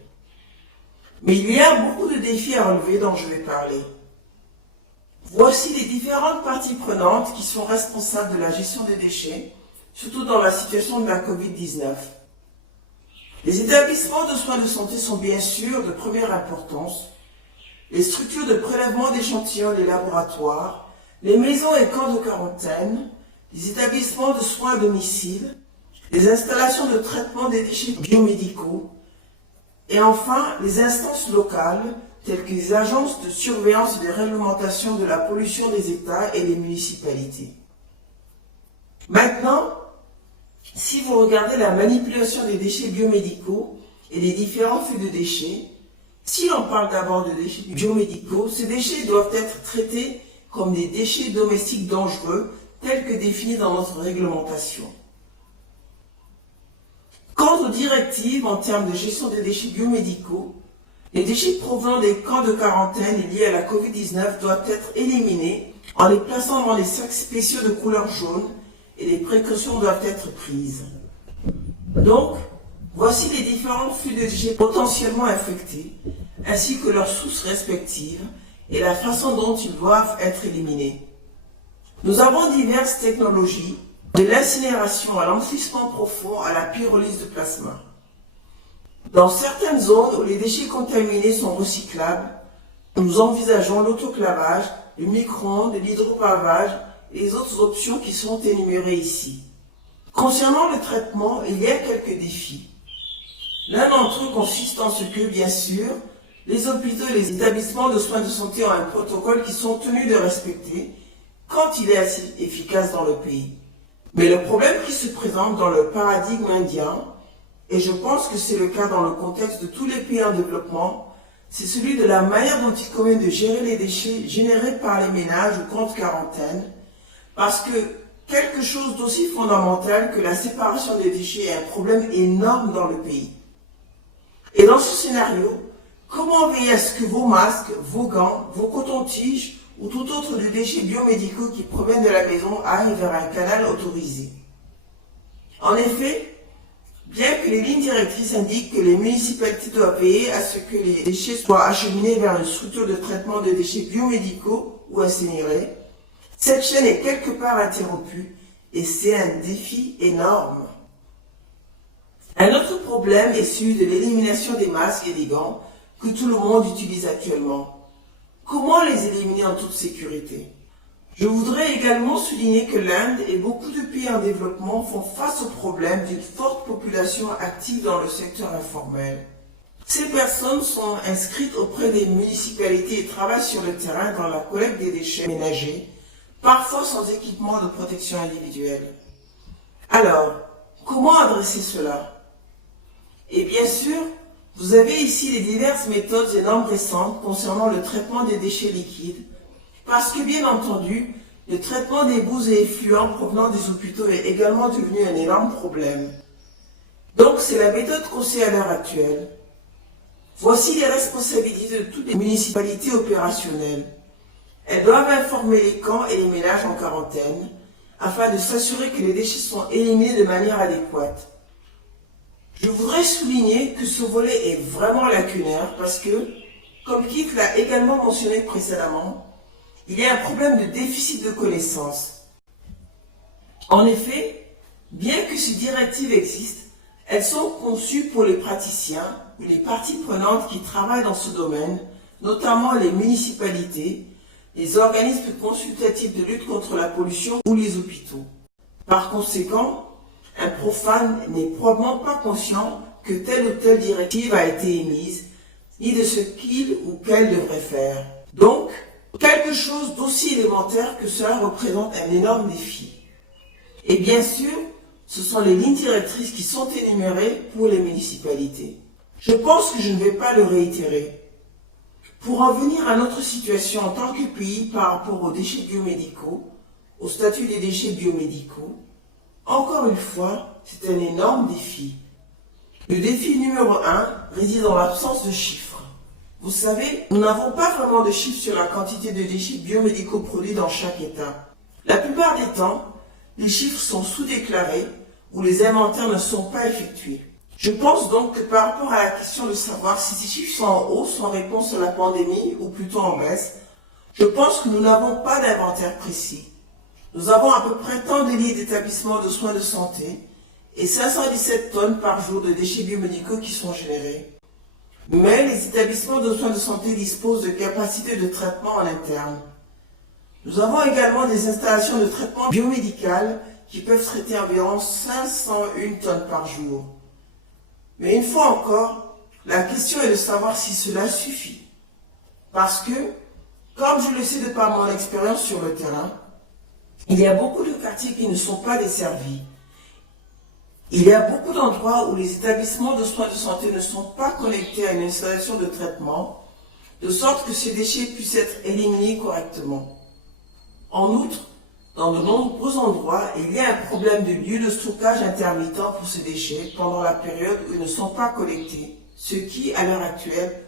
Mais il y a beaucoup de défis à relever dont je vais parler. Voici les différentes parties prenantes qui sont responsables de la gestion des déchets, surtout dans la situation de la COVID-19. Les établissements de soins de santé sont bien sûr de première importance. Les structures de prélèvement d'échantillons, les laboratoires, les maisons et camps de quarantaine, les établissements de soins à domicile, les installations de traitement des déchets biomédicaux, et enfin les instances locales, telles que les agences de surveillance et de réglementation de la pollution des États et des municipalités. Maintenant, si vous regardez la manipulation des déchets biomédicaux et les différents flux de déchets, si l'on parle d'abord de déchets biomédicaux, ces déchets doivent être traités comme des déchets domestiques dangereux, tels que définis dans notre réglementation. Quant aux directives en termes de gestion des déchets biomédicaux, les déchets provenant des camps de quarantaine et liés à la COVID-19 doivent être éliminés en les plaçant dans des sacs spéciaux de couleur jaune et les précautions doivent être prises. Donc, voici les différents flux de déchets potentiellement infectés, ainsi que leurs sources respectives et la façon dont ils doivent être éliminés. Nous avons diverses technologies, de l'incinération à l'enfouissement profond à la pyrolyse de plasma. Dans certaines zones où les déchets contaminés sont recyclables, nous envisageons l'autoclavage, le micro-ondes, l'hydropavage et les autres options qui sont énumérées ici. Concernant le traitement, il y a quelques défis. L'un d'entre eux consiste en ce que, bien sûr, les hôpitaux et les établissements de soins de santé ont un protocole qu'ils sont tenus de respecter quand il est assez efficace dans le pays. Mais le problème qui se présente dans le paradigme indien, et je pense que c'est le cas dans le contexte de tous les pays en développement, c'est celui de la manière dont il convient de gérer les déchets générés par les ménages ou compte quarantaine, parce que quelque chose d'aussi fondamental que la séparation des déchets est un problème énorme dans le pays. Et dans ce scénario, comment veiller à ce que vos masques, vos gants, vos cotons-tiges ou tout autre de déchets biomédicaux qui proviennent de la maison aillent vers un canal autorisé? En effet, bien que les lignes directrices indiquent que les municipalités doivent veiller à ce que les déchets soient acheminés vers une structure de traitement de déchets biomédicaux ou incinérés, cette chaîne est quelque part interrompue et c'est un défi énorme. Un autre problème est celui de l'élimination des masques et des gants que tout le monde utilise actuellement. Comment les éliminer en toute sécurité? Je voudrais également souligner que l'Inde et beaucoup de pays en développement font face au problème d'une forte population active dans le secteur informel. Ces personnes sont inscrites auprès des municipalités et travaillent sur le terrain dans la collecte des déchets ménagers, parfois sans équipement de protection individuelle. Alors, comment adresser cela? Et bien sûr, vous avez ici les diverses méthodes et normes récentes concernant le traitement des déchets liquides, parce que bien entendu, le traitement des boues et effluents provenant des hôpitaux est également devenu un énorme problème. Donc c'est la méthode conseillée à l'heure actuelle. Voici les responsabilités de toutes les municipalités opérationnelles. Elles doivent informer les camps et les ménages en quarantaine afin de s'assurer que les déchets sont éliminés de manière adéquate. Je voudrais souligner que ce volet est vraiment lacunaire parce que, comme Keith l'a également mentionné précédemment, il y a un problème de déficit de connaissances. En effet, bien que ces directives existent, elles sont conçues pour les praticiens ou les parties prenantes qui travaillent dans ce domaine, notamment les municipalités, les organismes consultatifs de lutte contre la pollution ou les hôpitaux. Par conséquent, un profane n'est probablement pas conscient que telle ou telle directive a été émise, ni de ce qu'il ou qu'elle devrait faire. Donc, quelque chose d'aussi élémentaire que cela représente un énorme défi. Et bien sûr, ce sont les lignes directrices qui sont énumérées pour les municipalités. Je pense que je ne vais pas le réitérer. Pour en venir à notre situation en tant que pays par rapport aux déchets biomédicaux, au statut des déchets biomédicaux, encore une fois, c'est un énorme défi. Le défi numéro 1 réside dans l'absence de chiffres. Vous savez, nous n'avons pas vraiment de chiffres sur la quantité de déchets biomédicaux produits dans chaque État. La plupart des temps, les chiffres sont sous-déclarés ou les inventaires ne sont pas effectués. Je pense donc que par rapport à la question de savoir si ces chiffres sont en hausse en réponse à la pandémie ou plutôt en baisse, je pense que nous n'avons pas d'inventaire précis. Nous avons à peu près tant de lits d'établissements de soins de santé et 517 tonnes par jour de déchets biomédicaux qui sont générés. Mais les établissements de soins de santé disposent de capacités de traitement en interne. Nous avons également des installations de traitement biomédical qui peuvent traiter environ 501 tonnes par jour. Mais une fois encore, la question est de savoir si cela suffit. Parce que, comme je le sais de par mon expérience sur le terrain, il y a beaucoup de quartiers qui ne sont pas desservis. Il y a beaucoup d'endroits où les établissements de soins de santé ne sont pas connectés à une installation de traitement, de sorte que ces déchets puissent être éliminés correctement. En outre, dans de nombreux endroits, il y a un problème de lieu de stockage intermittent pour ces déchets pendant la période où ils ne sont pas collectés, ce qui, à l'heure actuelle,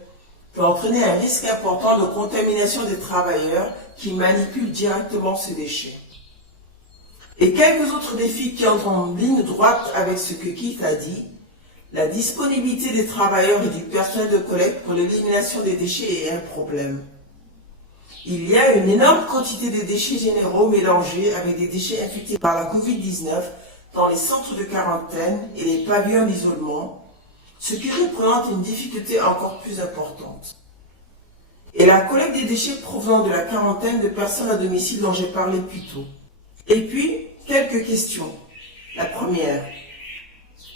peut entraîner un risque important de contamination des travailleurs qui manipulent directement ces déchets. Et quelques autres défis qui entrent en ligne droite avec ce que Keith a dit, la disponibilité des travailleurs et du personnel de collecte pour l'élimination des déchets est un problème. Il y a une énorme quantité de déchets généraux mélangés avec des déchets infectés par la Covid-19 dans les centres de quarantaine et les pavillons d'isolement, ce qui représente une difficulté encore plus importante. Et la collecte des déchets provenant de la quarantaine de personnes à domicile dont j'ai parlé plus tôt. Et puis, quelques questions. La première,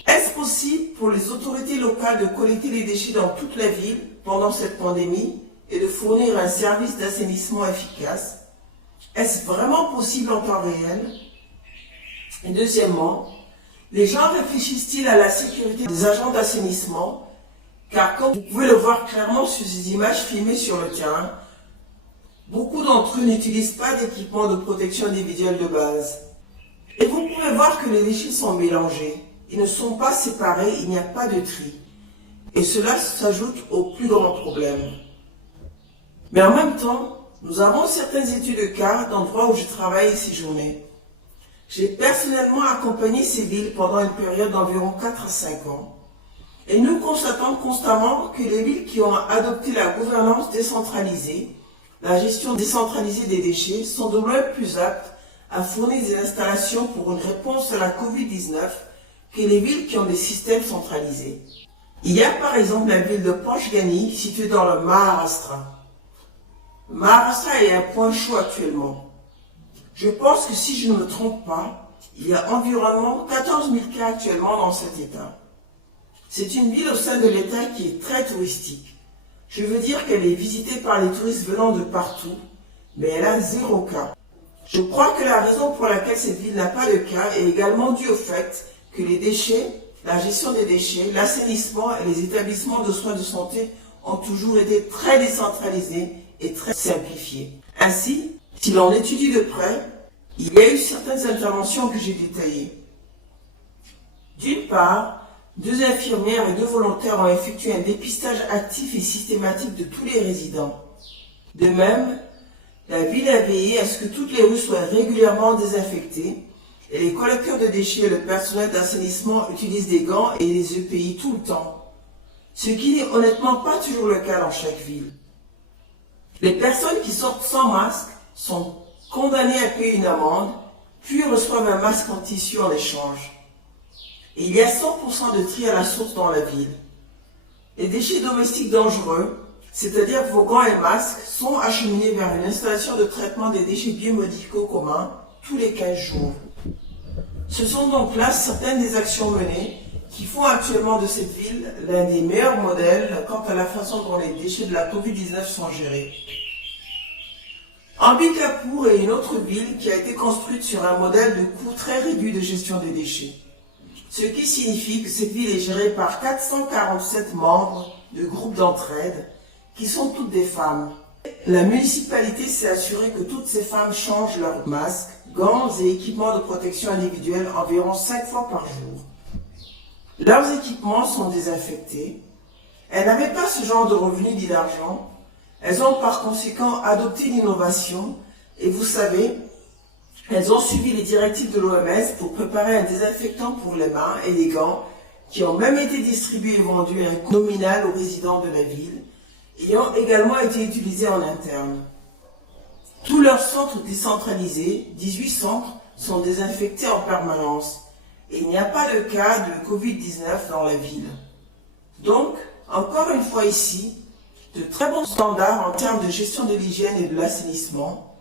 est-ce possible pour les autorités locales de collecter les déchets dans toute la ville pendant cette pandémie et de fournir un service d'assainissement efficace? Est-ce vraiment possible en temps réel? Et deuxièmement, les gens réfléchissent-ils à la sécurité des agents d'assainissement? Car comme vous pouvez le voir clairement sur ces images filmées sur le terrain, beaucoup d'entre eux n'utilisent pas d'équipement de protection individuelle de base. Et vous pouvez voir que les déchets sont mélangés. Ils ne sont pas séparés, il n'y a pas de tri. Et cela s'ajoute au plus grand problème. Mais en même temps, nous avons certaines études de cas d'endroits où je travaille et séjourné. J'ai personnellement accompagné ces villes pendant une période d'environ 4 à 5 ans. Et nous constatons constamment que les villes qui ont adopté la gouvernance décentralisée, la gestion décentralisée des déchets, sont de loin plus aptes à fournir des installations pour une réponse à la Covid-19 que les villes qui ont des systèmes centralisés. Il y a par exemple la ville de Panchgani située dans le Maharashtra. Le Maharashtra est un point chaud actuellement. Je pense que si je ne me trompe pas, il y a environ 14 000 cas actuellement dans cet État. C'est une ville au sein de l'État qui est très touristique. Je veux dire qu'elle est visitée par les touristes venant de partout, mais elle a 0 cas. Je crois que la raison pour laquelle cette ville n'a pas de cas est également due au fait que les déchets, la gestion des déchets, l'assainissement et les établissements de soins de santé ont toujours été très décentralisés et très simplifiés. Ainsi, si l'on étudie de près, il y a eu certaines interventions que j'ai détaillées. D'une part, 2 infirmières et 2 volontaires ont effectué un dépistage actif et systématique de tous les résidents. De même, la ville a veillé à ce que toutes les rues soient régulièrement désinfectées Et les collecteurs de déchets et le personnel d'assainissement utilisent des gants et des EPI tout le temps. Ce qui n'est honnêtement pas toujours le cas dans chaque ville. Les personnes qui sortent sans masque sont condamnées à payer une amende, puis reçoivent un masque en tissu en échange. Et il y a 100% de tri à la source dans la ville. Les déchets domestiques dangereux, c'est-à-dire vos gants et masques, sont acheminés vers une installation de traitement des déchets biomédicaux communs tous les 15 jours. Ce sont donc là certaines des actions menées qui font actuellement de cette ville l'un des meilleurs modèles quant à la façon dont les déchets de la Covid-19 sont gérés. Ambikapour est une autre ville qui a été construite sur un modèle de coût très réduit de gestion des déchets. Ce qui signifie que cette ville est gérée par 447 membres de groupes d'entraide qui sont toutes des femmes. La municipalité s'est assurée que toutes ces femmes changent leurs masques, gants et équipements de protection individuelle environ 5 fois par jour. Leurs équipements sont désinfectés. Elles n'avaient pas ce genre de revenus ni d'argent. Elles ont par conséquent adopté l'innovation et vous savez, elles ont suivi les directives de l'OMS pour préparer un désinfectant pour les mains et les gants qui ont même été distribués et vendus à un coût nominal aux résidents de la ville et ont également été utilisés en interne. Tous leurs centres décentralisés, 18 centres, sont désinfectés en permanence et il n'y a pas de cas de Covid-19 dans la ville. Donc, encore une fois ici, de très bons standards en termes de gestion de l'hygiène et de l'assainissement,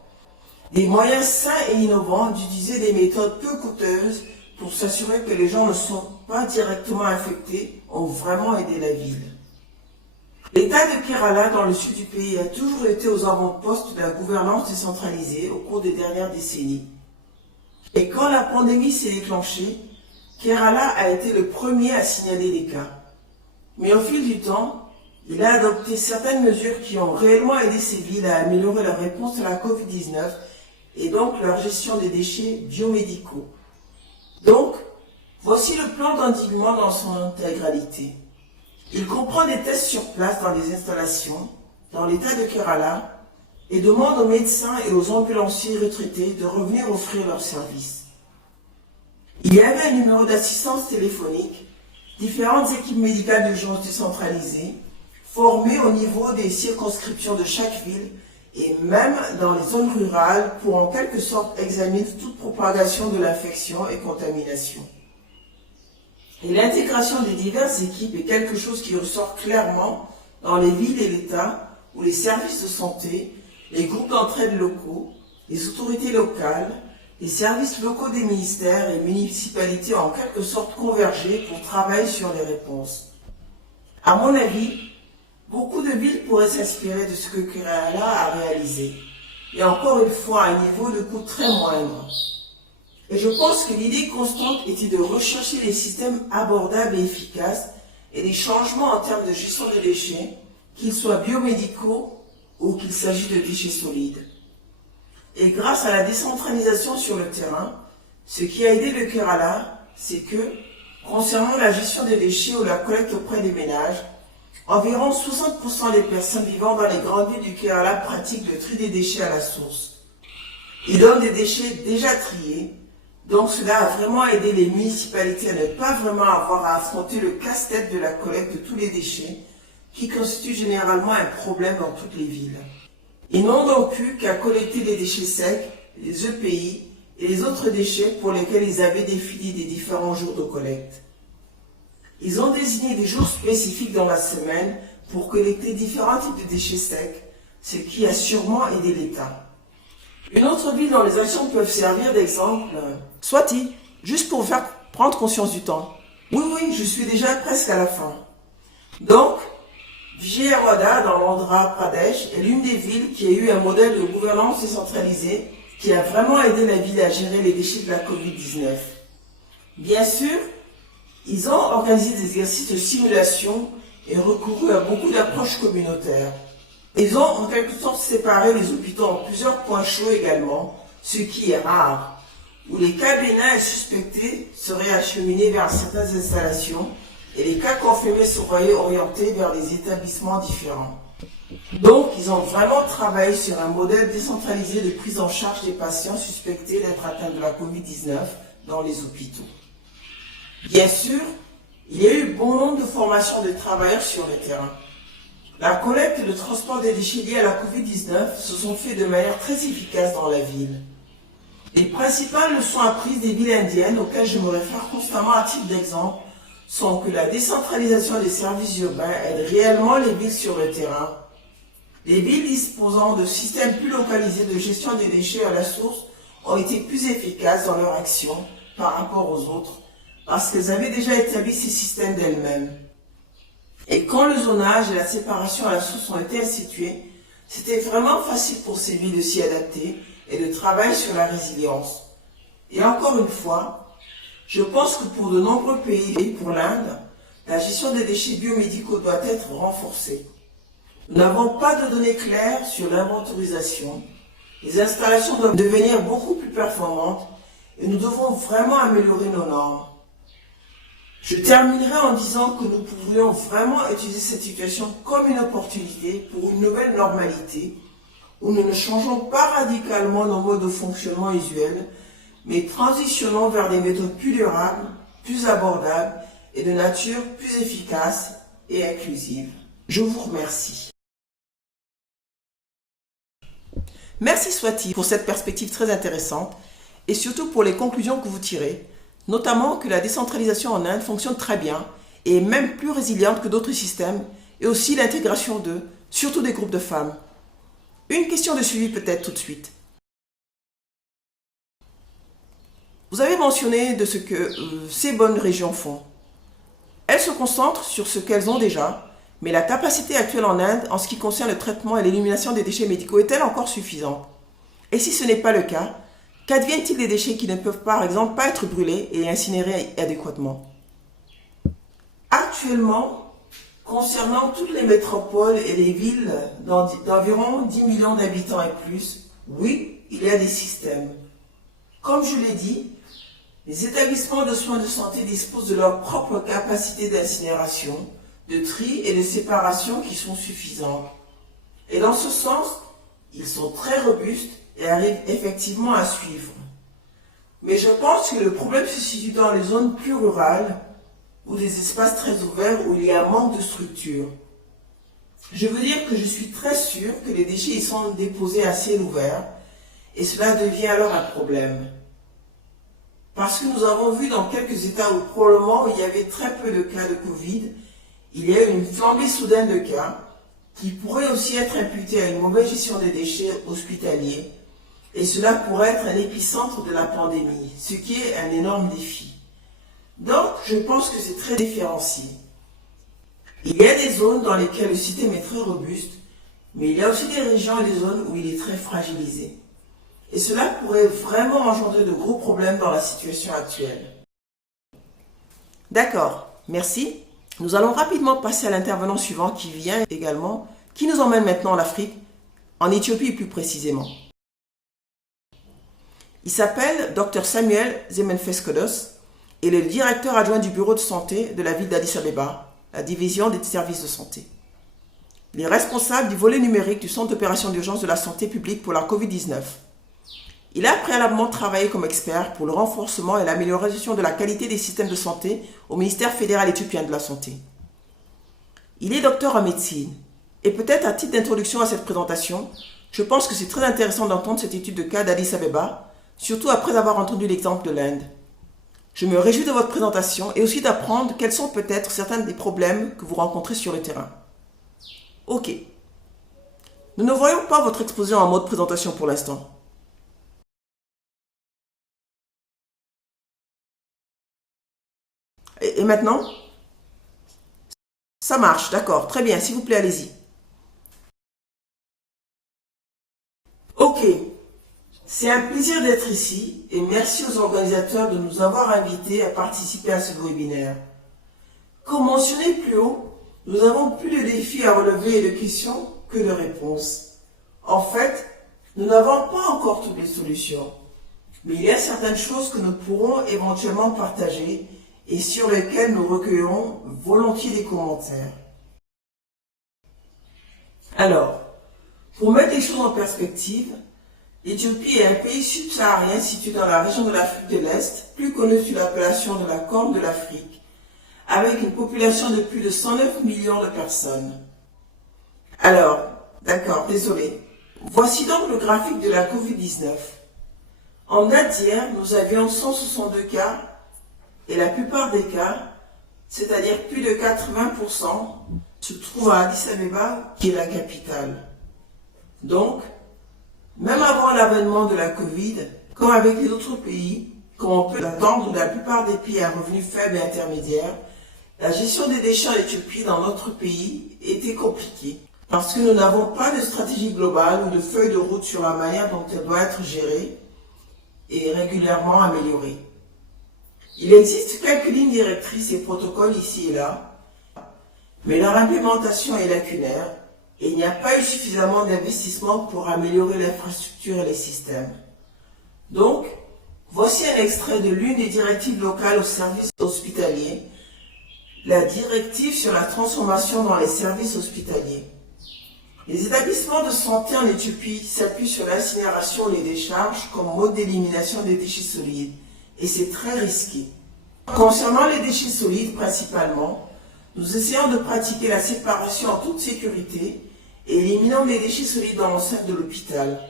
des moyens sains et innovants d'utiliser des méthodes peu coûteuses pour s'assurer que les gens ne sont pas directement infectés ont vraiment aidé la ville. L'État de Kerala, dans le sud du pays, a toujours été aux avant-postes de la gouvernance décentralisée au cours des dernières décennies. Et quand la pandémie s'est déclenchée, Kerala a été le premier à signaler les cas. Mais au fil du temps, il a adopté certaines mesures qui ont réellement aidé ces villes à améliorer leur réponse à la Covid-19 et donc leur gestion des déchets biomédicaux. Donc, voici le plan d'endiguement dans son intégralité. Il comprend des tests sur place dans les installations, dans l'état de Kerala, et demande aux médecins et aux ambulanciers retraités de revenir offrir leurs services. Il y avait un numéro d'assistance téléphonique, différentes équipes médicales d'urgence décentralisées, formées au niveau des circonscriptions de chaque ville et même dans les zones rurales pour en quelque sorte examiner toute propagation de l'infection et contamination. Et l'intégration des diverses équipes est quelque chose qui ressort clairement dans les villes et l'État où les services de santé, les groupes d'entraide locaux, les autorités locales, les services locaux des ministères et municipalités ont en quelque sorte convergé pour travailler sur les réponses. À mon avis, beaucoup de villes pourraient s'inspirer de ce que Kerala a réalisé, et encore une fois à un niveau de coût très moindre. Et je pense que l'idée constante était de rechercher des systèmes abordables et efficaces et des changements en termes de gestion des déchets, qu'ils soient biomédicaux ou qu'il s'agisse de déchets solides. Et grâce à la décentralisation sur le terrain, ce qui a aidé le Kerala, c'est que, concernant la gestion des déchets ou la collecte auprès des ménages, environ 60% des personnes vivant dans les grandes villes du Kerala pratiquent le tri des déchets à la source. Ils donnent des déchets déjà triés, donc cela a vraiment aidé les municipalités à ne pas vraiment avoir à affronter le casse-tête de la collecte de tous les déchets, qui constitue généralement un problème dans toutes les villes. Ils n'ont donc eu qu'à collecter les déchets secs, les EPI et les autres déchets pour lesquels ils avaient défini des différents jours de collecte. Ils ont désigné des jours spécifiques dans la semaine pour collecter différents types de déchets secs, ce qui a sûrement aidé l'État. Une autre ville dont les actions peuvent servir d'exemple, Swati, juste pour vous faire prendre conscience du temps. Oui, je suis déjà presque à la fin. Donc, Vijayawada dans l'Andhra Pradesh est l'une des villes qui a eu un modèle de gouvernance décentralisée qui a vraiment aidé la ville à gérer les déchets de la Covid-19. Bien sûr, ils ont organisé des exercices de simulation et recouru à beaucoup d'approches communautaires. Ils ont en quelque sorte séparé les hôpitaux en plusieurs points chauds également, ce qui est rare, où les cas bénins et suspectés seraient acheminés vers certaines installations et les cas confirmés seraient orientés vers des établissements différents. Donc, ils ont vraiment travaillé sur un modèle décentralisé de prise en charge des patients suspectés d'être atteints de la Covid-19 dans les hôpitaux. Bien sûr, il y a eu bon nombre de formations de travailleurs sur le terrain. La collecte et le transport des déchets liés à la Covid-19 se sont faits de manière très efficace dans la ville. Les principales leçons apprises des villes indiennes auxquelles je me réfère constamment à titre d'exemple sont que la décentralisation des services urbains aide réellement les villes sur le terrain. Les villes disposant de systèmes plus localisés de gestion des déchets à la source ont été plus efficaces dans leur action par rapport aux autres parce qu'elles avaient déjà établi ces systèmes d'elles-mêmes. Et quand le zonage et la séparation à la source ont été institués, c'était vraiment facile pour ces villes de s'y adapter et de travailler sur la résilience. Et encore une fois, je pense que pour de nombreux pays et pour l'Inde, la gestion des déchets biomédicaux doit être renforcée. Nous n'avons pas de données claires sur l'inventorisation. Les installations doivent devenir beaucoup plus performantes et nous devons vraiment améliorer nos normes. Je terminerai en disant que nous pourrions vraiment utiliser cette situation comme une opportunité pour une nouvelle normalité où nous ne changeons pas radicalement nos modes de fonctionnement usuels, mais transitionnons vers des méthodes plus durables, plus abordables et de nature plus efficace et inclusive. Je vous remercie. Merci Swati pour cette perspective très intéressante et surtout pour les conclusions que vous tirez, notamment que la décentralisation en Inde fonctionne très bien et est même plus résiliente que d'autres systèmes et aussi l'intégration d'eux, surtout des groupes de femmes. Une question de suivi peut-être tout de suite. Vous avez mentionné de ce que ces bonnes régions font. Elles se concentrent sur ce qu'elles ont déjà, mais la capacité actuelle en Inde en ce qui concerne le traitement et l'élimination des déchets médicaux est-elle encore suffisante? Et si ce n'est pas le cas, qu'advient-il des déchets qui ne peuvent par exemple pas être brûlés et incinérés adéquatement? Actuellement, concernant toutes les métropoles et les villes d'environ 10 millions d'habitants et plus, oui, il y a des systèmes. Comme je l'ai dit, les établissements de soins de santé disposent de leur propre capacité d'incinération, de tri et de séparation qui sont suffisantes. Et dans ce sens, ils sont très robustes et arrivent effectivement à suivre. Mais je pense que le problème se situe dans les zones plus rurales ou des espaces très ouverts où il y a un manque de structure. Je veux dire que je suis très sûre que les déchets y sont déposés à ciel ouvert et cela devient alors un problème. Parce que nous avons vu dans quelques États où probablement il y avait très peu de cas de Covid, il y a eu une flambée soudaine de cas qui pourrait aussi être imputée à une mauvaise gestion des déchets hospitaliers et cela pourrait être un épicentre de la pandémie, ce qui est un énorme défi. Donc, je pense que c'est très différencié. Il y a des zones dans lesquelles le système est très robuste, mais il y a aussi des régions et des zones où il est très fragilisé. Et cela pourrait vraiment engendrer de gros problèmes dans la situation actuelle. D'accord, merci. Nous allons rapidement passer à l'intervenant suivant qui vient également, qui nous emmène maintenant en Afrique, en Éthiopie plus précisément. Il s'appelle Dr Samuel Zemenfeskodos et est le directeur adjoint du bureau de santé de la ville d'Addis Abeba, la division des services de santé. Il est responsable du volet numérique du Centre d'opération d'urgence de la santé publique pour la Covid-19. Il a préalablement travaillé comme expert pour le renforcement et l'amélioration de la qualité des systèmes de santé au ministère fédéral éthiopien de la Santé. Il est docteur en médecine. Et peut-être à titre d'introduction à cette présentation, je pense que c'est très intéressant d'entendre cette étude de cas d'Addis Abeba, surtout après avoir entendu l'exemple de l'Inde. Je me réjouis de votre présentation et aussi d'apprendre quels sont peut-être certains des problèmes que vous rencontrez sur le terrain. Ok. Nous ne voyons pas votre exposé en mode présentation pour l'instant. Et maintenant? Ça marche, d'accord. Très bien, s'il vous plaît, allez-y. Ok. C'est un plaisir d'être ici et merci aux organisateurs de nous avoir invités à participer à ce webinaire. Comme mentionné plus haut, nous avons plus de défis à relever et de questions que de réponses. En fait, nous n'avons pas encore toutes les solutions, mais il y a certaines choses que nous pourrons éventuellement partager et sur lesquelles nous recueillerons volontiers des commentaires. Alors, pour mettre les choses en perspective, L'Éthiopie est un pays subsaharien situé dans la région de l'Afrique de l'Est, plus connu sous l'appellation de la Corne de l'Afrique, avec une population de plus de 109 millions de personnes. Alors, d'accord, désolé. Voici donc le graphique de la Covid-19. En date d'hier, nous avions 162 cas et la plupart des cas, c'est-à-dire plus de 80%, se trouvent à Addis Abeba, qui est la capitale. Donc, même avant l'avènement de la Covid, comme avec les autres pays, comme on peut l'attendre de la plupart des pays à revenus faibles et intermédiaires, la gestion des déchets en Éthiopie dans notre pays était compliquée. Parce que nous n'avons pas de stratégie globale ou de feuille de route sur la manière dont elle doit être gérée et régulièrement améliorée. Il existe quelques lignes directrices et protocoles ici et là, mais leur implémentation est lacunaire et il n'y a pas eu suffisamment d'investissement pour améliorer l'infrastructure et les systèmes. Donc, voici un extrait de l'une des directives locales aux services hospitaliers, la directive sur la transformation dans les services hospitaliers. Les établissements de santé en Éthiopie s'appuient sur l'incinération et les décharges comme mode d'élimination des déchets solides, et c'est très risqué. Concernant les déchets solides principalement, nous essayons de pratiquer la séparation en toute sécurité et éliminons les déchets solides dans l'enceinte de l'hôpital.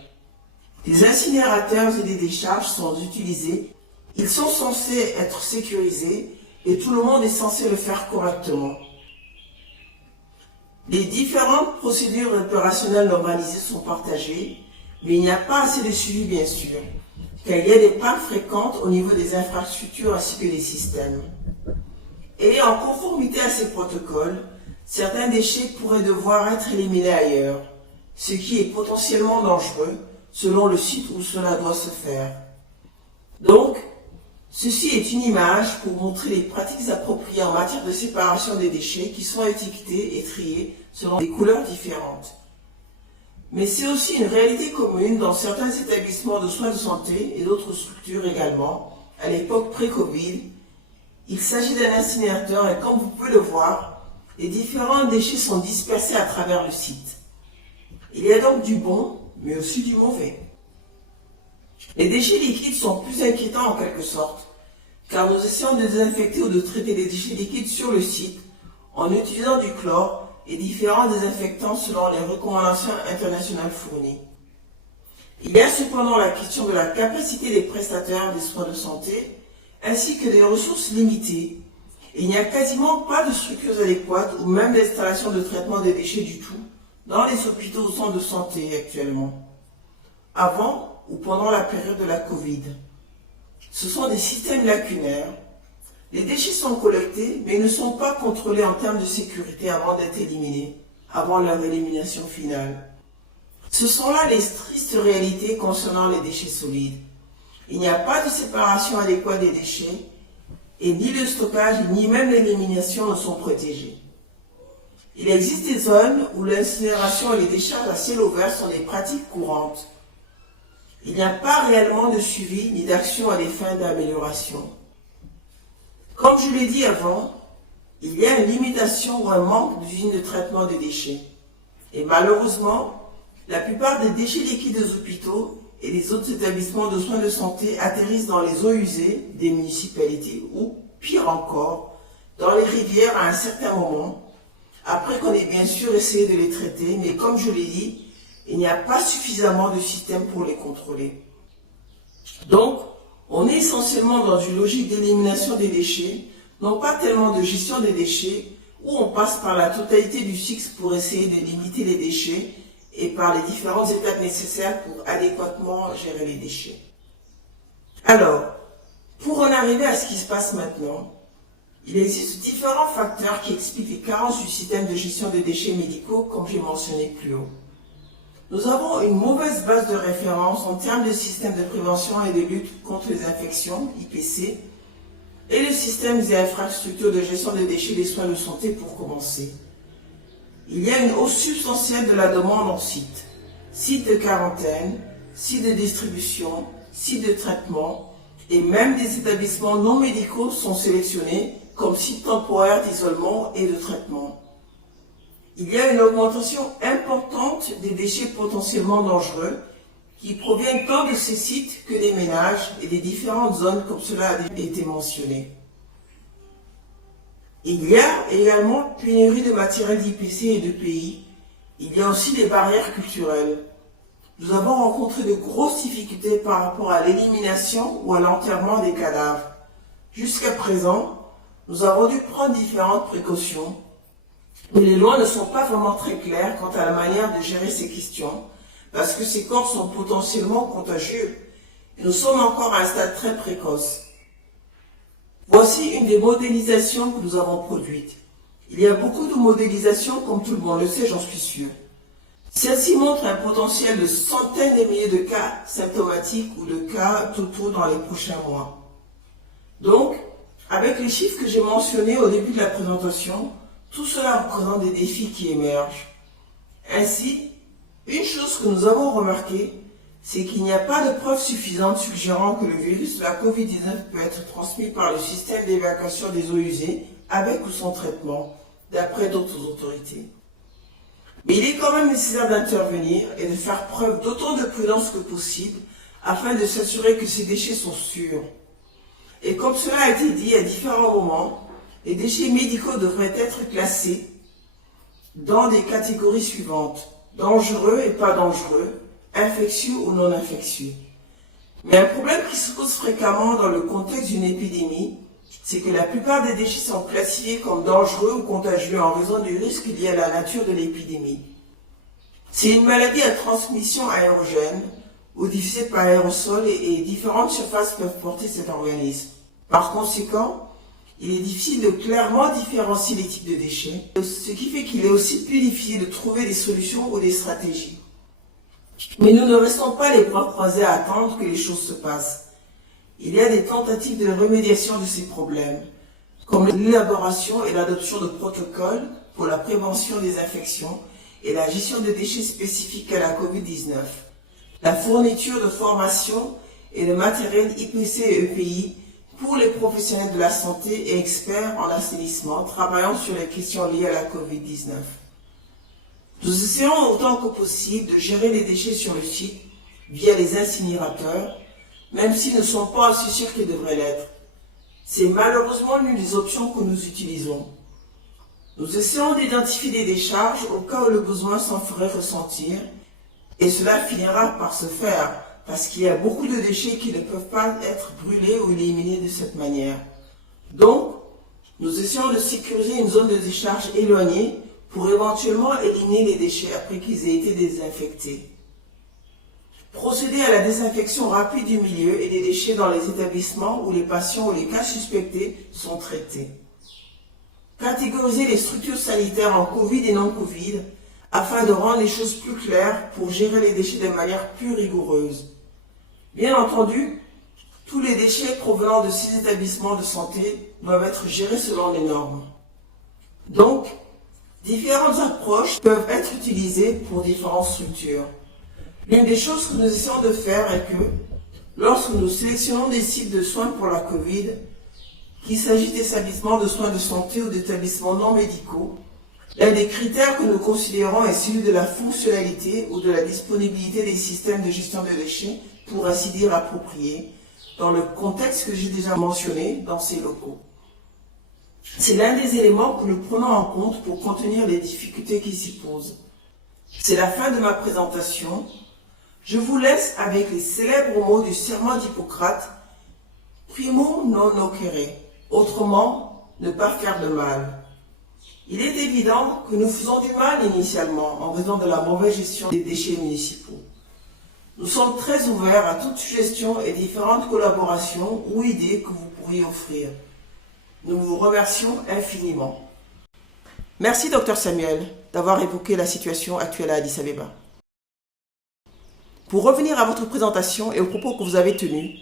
Des incinérateurs et des décharges sont utilisés, ils sont censés être sécurisés et tout le monde est censé le faire correctement. Les différentes procédures opérationnelles normalisées sont partagées, mais il n'y a pas assez de suivi bien sûr, car il y a des pannes fréquentes au niveau des infrastructures ainsi que des systèmes. Et en conformité à ces protocoles, certains déchets pourraient devoir être éliminés ailleurs, ce qui est potentiellement dangereux selon le site où cela doit se faire. Donc, ceci est une image pour montrer les pratiques appropriées en matière de séparation des déchets qui sont étiquetés et triés selon des couleurs différentes. Mais c'est aussi une réalité commune dans certains établissements de soins de santé et d'autres structures également, à l'époque pré-Covid. Il s'agit d'un incinérateur et comme vous pouvez le voir, les différents déchets sont dispersés à travers le site. Il y a donc du bon, mais aussi du mauvais. Les déchets liquides sont plus inquiétants en quelque sorte, car nous essayons de désinfecter ou de traiter les déchets liquides sur le site en utilisant du chlore et différents désinfectants selon les recommandations internationales fournies. Il y a cependant la question de la capacité des prestataires des soins de santé ainsi que des ressources limitées. Il n'y a quasiment pas de structures adéquates ou même d'installations de traitement des déchets du tout dans les hôpitaux ou centres de santé actuellement, avant ou pendant la période de la Covid. Ce sont des systèmes lacunaires. Les déchets sont collectés, mais ne sont pas contrôlés en termes de sécurité avant d'être éliminés, avant leur élimination finale. Ce sont là les tristes réalités concernant les déchets solides. Il n'y a pas de séparation adéquate des déchets, et ni le stockage, ni même l'élimination ne sont protégés. Il existe des zones où l'incinération et les décharges à ciel ouvert sont des pratiques courantes. Il n'y a pas réellement de suivi ni d'action à des fins d'amélioration. Comme je l'ai dit avant, il y a une limitation ou un manque d'usines de traitement des déchets. Et malheureusement, la plupart des déchets liquides des hôpitaux et des autres établissements de soins de santé atterrissent dans les eaux usées des municipalités ou, pire encore, dans les rivières à un certain moment, après qu'on ait bien sûr essayé de les traiter, mais comme je l'ai dit, il n'y a pas suffisamment de système pour les contrôler. Donc, on est essentiellement dans une logique d'élimination des déchets, non pas tellement de gestion des déchets, où on passe par la totalité du cycle pour essayer de limiter les déchets et par les différentes étapes nécessaires pour adéquatement gérer les déchets. Alors, pour en arriver à ce qui se passe maintenant, il existe différents facteurs qui expliquent les carences du système de gestion des déchets médicaux, comme j'ai mentionné plus haut. Nous avons une mauvaise base de référence en termes de système de prévention et de lutte contre les infections, IPC, et les systèmes et infrastructures de gestion des déchets des soins de santé pour commencer. Il y a une hausse substantielle de la demande en sites de quarantaine, sites de distribution, sites de traitement, et même des établissements non médicaux sont sélectionnés comme sites temporaires d'isolement et de traitement. Il y a une augmentation importante des déchets potentiellement dangereux qui proviennent tant de ces sites que des ménages et des différentes zones comme cela a déjà été mentionné. Il y a également pénurie de matériel d'IPC et de pays. Il y a aussi des barrières culturelles. Nous avons rencontré de grosses difficultés par rapport à l'élimination ou à l'enterrement des cadavres. Jusqu'à présent, nous avons dû prendre différentes précautions, mais les lois ne sont pas vraiment très claires quant à la manière de gérer ces questions, parce que ces corps sont potentiellement contagieux. Nous sommes encore à un stade très précoce. Voici une des modélisations que nous avons produites. Il y a beaucoup de modélisations, comme tout le monde le sait, j'en suis sûr. Celle-ci montre un potentiel de centaines de milliers de cas symptomatiques ou de cas totaux dans les prochains mois. Donc, avec les chiffres que j'ai mentionnés au début de la présentation, tout cela représente des défis qui émergent. Ainsi, une chose que nous avons remarquée, c'est qu'il n'y a pas de preuves suffisantes suggérant que le virus de la COVID-19 peut être transmis par le système d'évacuation des eaux usées avec ou sans traitement, d'après d'autres autorités. Mais il est quand même nécessaire d'intervenir et de faire preuve d'autant de prudence que possible afin de s'assurer que ces déchets sont sûrs. Et comme cela a été dit à différents moments, les déchets médicaux devraient être classés dans des catégories suivantes: dangereux et pas dangereux, infectieux ou non infectieux. Mais un problème qui se pose fréquemment dans le contexte d'une épidémie, c'est que la plupart des déchets sont classifiés comme dangereux ou contagieux en raison du risque lié à la nature de l'épidémie. C'est une maladie à transmission aérogène ou diffusée par aérosol et différentes surfaces peuvent porter cet organisme. Par conséquent, il est difficile de clairement différencier les types de déchets, ce qui fait qu'il est aussi plus difficile de trouver des solutions ou des stratégies. Mais nous ne restons pas les bras croisés à attendre que les choses se passent. Il y a des tentatives de remédiation de ces problèmes, comme l'élaboration et l'adoption de protocoles pour la prévention des infections et la gestion de déchets spécifiques à la COVID-19, la fourniture de formation et de matériel IPC et EPI pour les professionnels de la santé et experts en assainissement travaillant sur les questions liées à la COVID-19. Nous essayons autant que possible de gérer les déchets sur le site via les incinérateurs, même s'ils ne sont pas aussi sûrs qu'ils devraient l'être. C'est malheureusement l'une des options que nous utilisons. Nous essayons d'identifier des décharges au cas où le besoin s'en ferait ressentir, et cela finira par se faire, parce qu'il y a beaucoup de déchets qui ne peuvent pas être brûlés ou éliminés de cette manière. Donc, nous essayons de sécuriser une zone de décharge éloignée pour éventuellement éliminer les déchets après qu'ils aient été désinfectés. Procéder à la désinfection rapide du milieu et des déchets dans les établissements où les patients ou les cas suspectés sont traités. Catégoriser les structures sanitaires en Covid et non Covid afin de rendre les choses plus claires pour gérer les déchets de manière plus rigoureuse. Bien entendu, tous les déchets provenant de ces établissements de santé doivent être gérés selon les normes. Donc, différentes approches peuvent être utilisées pour différentes structures. L'une des choses que nous essayons de faire est que, lorsque nous sélectionnons des sites de soins pour la COVID, qu'il s'agisse d'établissements de soins de santé ou d'établissements non médicaux, l'un des critères que nous considérons est celui de la fonctionnalité ou de la disponibilité des systèmes de gestion des déchets, pour ainsi dire appropriés, dans le contexte que j'ai déjà mentionné dans ces locaux. C'est l'un des éléments que nous prenons en compte pour contenir les difficultés qui s'y posent. C'est la fin de ma présentation. Je vous laisse avec les célèbres mots du serment d'Hippocrate, primum non nocere, autrement, ne pas faire de mal. Il est évident que nous faisons du mal initialement en raison de la mauvaise gestion des déchets municipaux. Nous sommes très ouverts à toute suggestion et différentes collaborations ou idées que vous pourriez offrir. Nous vous remercions infiniment. Merci Dr Samuel d'avoir évoqué la situation actuelle à Addis Abeba. Pour revenir à votre présentation et aux propos que vous avez tenus,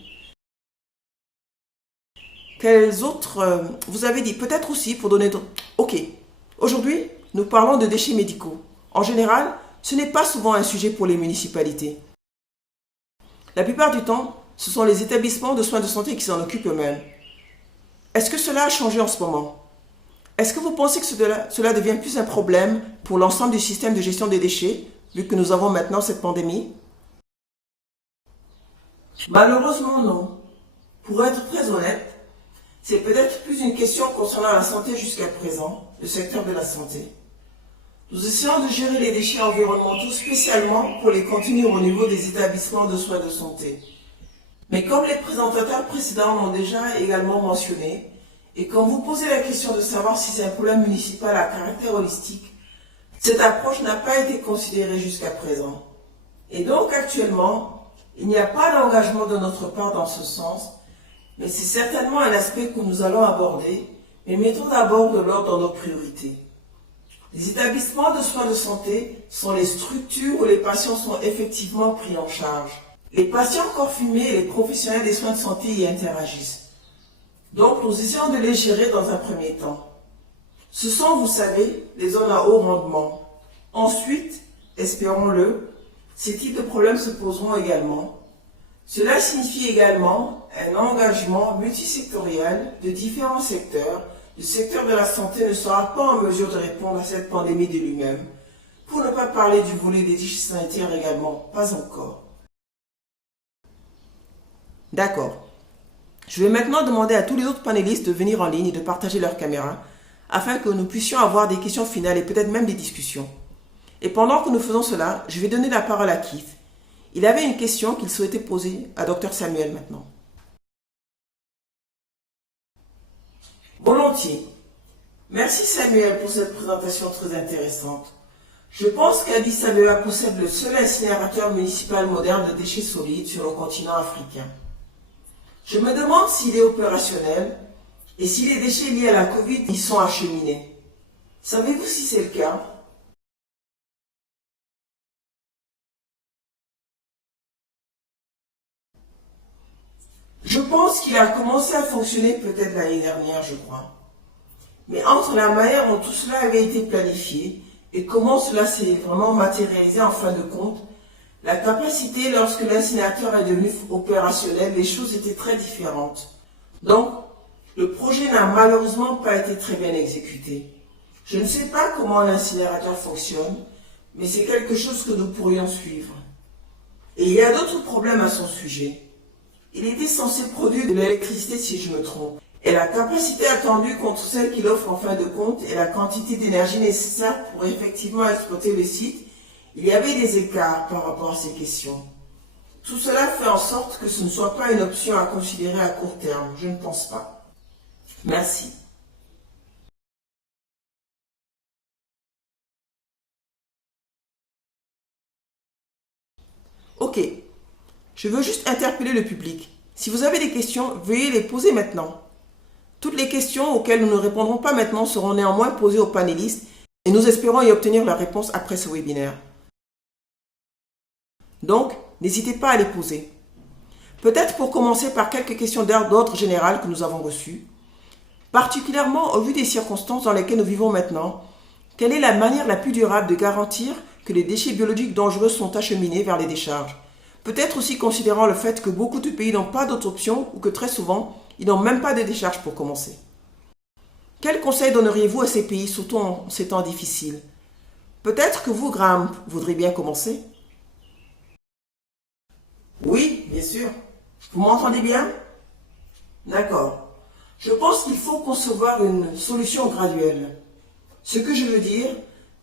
quels autres vous avez dit, peut-être aussi pour donner... Ok, aujourd'hui, nous parlons de déchets médicaux. En général, ce n'est pas souvent un sujet pour les municipalités. La plupart du temps, ce sont les établissements de soins de santé qui s'en occupent eux-mêmes. Est-ce que cela a changé en ce moment? Est-ce que vous pensez que cela devient plus un problème pour l'ensemble du système de gestion des déchets, vu que nous avons maintenant cette pandémie? Malheureusement, non. Pour être très honnête, c'est peut-être plus une question concernant la santé jusqu'à présent, le secteur de la santé. Nous essayons de gérer les déchets environnementaux spécialement pour les contenir au niveau des établissements de soins de santé. Mais comme les présentateurs précédents l'ont déjà également mentionné, et quand vous posez la question de savoir si c'est un problème municipal à caractère holistique, cette approche n'a pas été considérée jusqu'à présent. Et donc actuellement, il n'y a pas d'engagement de notre part dans ce sens, mais c'est certainement un aspect que nous allons aborder, mais mettons d'abord de l'ordre dans nos priorités. Les établissements de soins de santé sont les structures où les patients sont effectivement pris en charge. Les patients confirmés et les professionnels des soins de santé y interagissent. Donc nous essayons de les gérer dans un premier temps. Ce sont, vous savez, les zones à haut rendement. Ensuite, espérons-le, ces types de problèmes se poseront également. Cela signifie également un engagement multisectoriel de différents secteurs. Le secteur de la santé ne sera pas en mesure de répondre à cette pandémie de lui-même. Pour ne pas parler du volet des déchets sanitaires également, pas encore. D'accord. Je vais maintenant demander à tous les autres panélistes de venir en ligne et de partager leur caméra afin que nous puissions avoir des questions finales et peut-être même des discussions. Et pendant que nous faisons cela, je vais donner la parole à Keith. Il avait une question qu'il souhaitait poser à Dr Samuel maintenant. Volontiers. Merci Samuel pour cette présentation très intéressante. Je pense qu'Addis Abeba possède le seul incinérateur municipal moderne de déchets solides sur le continent africain. Je me demande s'il est opérationnel et si les déchets liés à la Covid y sont acheminés. Savez-vous si c'est le cas? Je pense qu'il a commencé à fonctionner peut-être l'année dernière, je crois. Mais entre la manière dont tout cela avait été planifié et comment cela s'est vraiment matérialisé en fin de compte, la capacité lorsque l'incinérateur est devenu opérationnel, les choses étaient très différentes. Donc, le projet n'a malheureusement pas été très bien exécuté. Je ne sais pas comment l'incinérateur fonctionne, mais c'est quelque chose que nous pourrions suivre. Et il y a d'autres problèmes à son sujet. Il était censé produire de l'électricité si je me trompe. Et la capacité attendue contre celle qu'il offre en fin de compte et la quantité d'énergie nécessaire pour effectivement exploiter le site, il y avait des écarts par rapport à ces questions. Tout cela fait en sorte que ce ne soit pas une option à considérer à court terme. Je ne pense pas. Merci. Ok. Je veux juste interpeller le public. Si vous avez des questions, veuillez les poser maintenant. Toutes les questions auxquelles nous ne répondrons pas maintenant seront néanmoins posées aux panélistes et nous espérons y obtenir la réponse après ce webinaire. Donc, n'hésitez pas à les poser. Peut-être pour commencer par quelques questions d'ordre général que nous avons reçues. Particulièrement au vu des circonstances dans lesquelles nous vivons maintenant, quelle est la manière la plus durable de garantir que les déchets biologiques dangereux sont acheminés vers les décharges? Peut-être aussi considérant le fait que beaucoup de pays n'ont pas d'autre option ou que très souvent, ils n'ont même pas de décharge pour commencer. Quels conseils donneriez-vous à ces pays, surtout en ces temps difficiles? Peut-être que vous, Graham, voudriez bien commencer? Oui, bien sûr. Vous m'entendez bien? D'accord. Je pense qu'il faut concevoir une solution graduelle. Ce que je veux dire,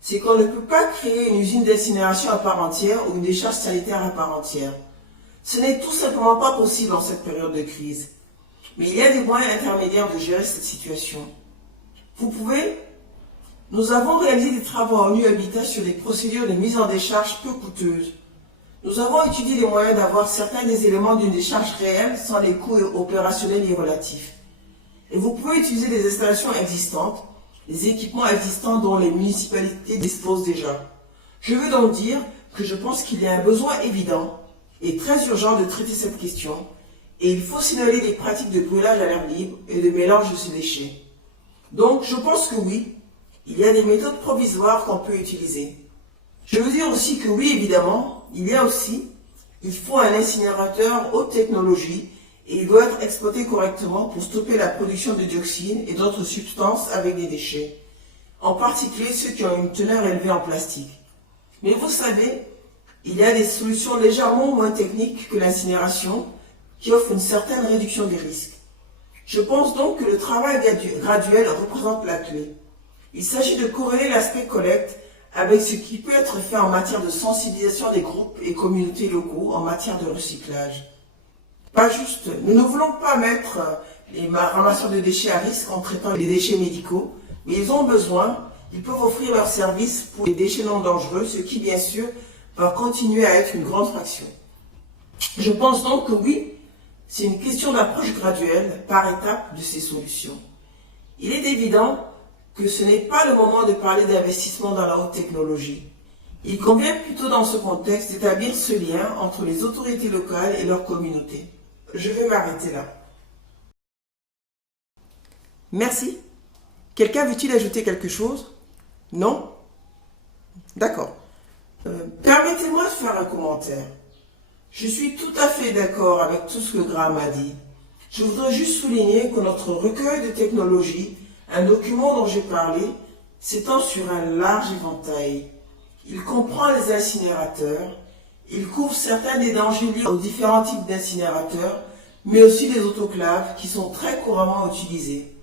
c'est qu'on ne peut pas créer une usine d'incinération à part entière ou une décharge sanitaire à part entière. Ce n'est tout simplement pas possible en cette période de crise. Mais il y a des moyens intermédiaires de gérer cette situation. Vous pouvez? Nous avons réalisé des travaux en Nu Habitat sur des procédures de mise en décharge peu coûteuses. Nous avons étudié les moyens d'avoir certains des éléments d'une décharge réelle sans les coûts opérationnels et relatifs. Et vous pouvez utiliser les installations existantes, les équipements existants dont les municipalités disposent déjà. Je veux donc dire que je pense qu'il y a un besoin évident et très urgent de traiter cette question, et il faut signaler des pratiques de brûlage à l'air libre et de mélange de ces déchets. Donc je pense que oui, il y a des méthodes provisoires qu'on peut utiliser. Je veux dire aussi que oui, évidemment, il faut un incinérateur haute technologie et il doit être exploité correctement pour stopper la production de dioxines et d'autres substances avec des déchets, en particulier ceux qui ont une teneur élevée en plastique. Mais vous savez, il y a des solutions légèrement moins techniques que l'incinération, qui offre une certaine réduction des risques. Je pense donc que le travail graduel représente la clé. Il s'agit de corréler l'aspect collecte avec ce qui peut être fait en matière de sensibilisation des groupes et communautés locaux en matière de recyclage. Pas juste, nous ne voulons pas mettre les ramasseurs de déchets à risque en traitant les déchets médicaux, mais ils ont besoin, ils peuvent offrir leurs services pour les déchets non dangereux, ce qui bien sûr va continuer à être une grande fraction. Je pense donc que oui, c'est une question d'approche graduelle, par étapes, de ces solutions. Il est évident que ce n'est pas le moment de parler d'investissement dans la haute technologie. Il convient plutôt dans ce contexte d'établir ce lien entre les autorités locales et leurs communautés. Je vais m'arrêter là. Merci. Quelqu'un veut-il ajouter quelque chose? Non? D'accord. Permettez-moi de faire un commentaire. Je suis tout à fait d'accord avec tout ce que Graham a dit. Je voudrais juste souligner que notre recueil de technologies, un document dont j'ai parlé, s'étend sur un large éventail. Il comprend les incinérateurs, il couvre certains des dangers liés aux différents types d'incinérateurs, mais aussi les autoclaves qui sont très couramment utilisés.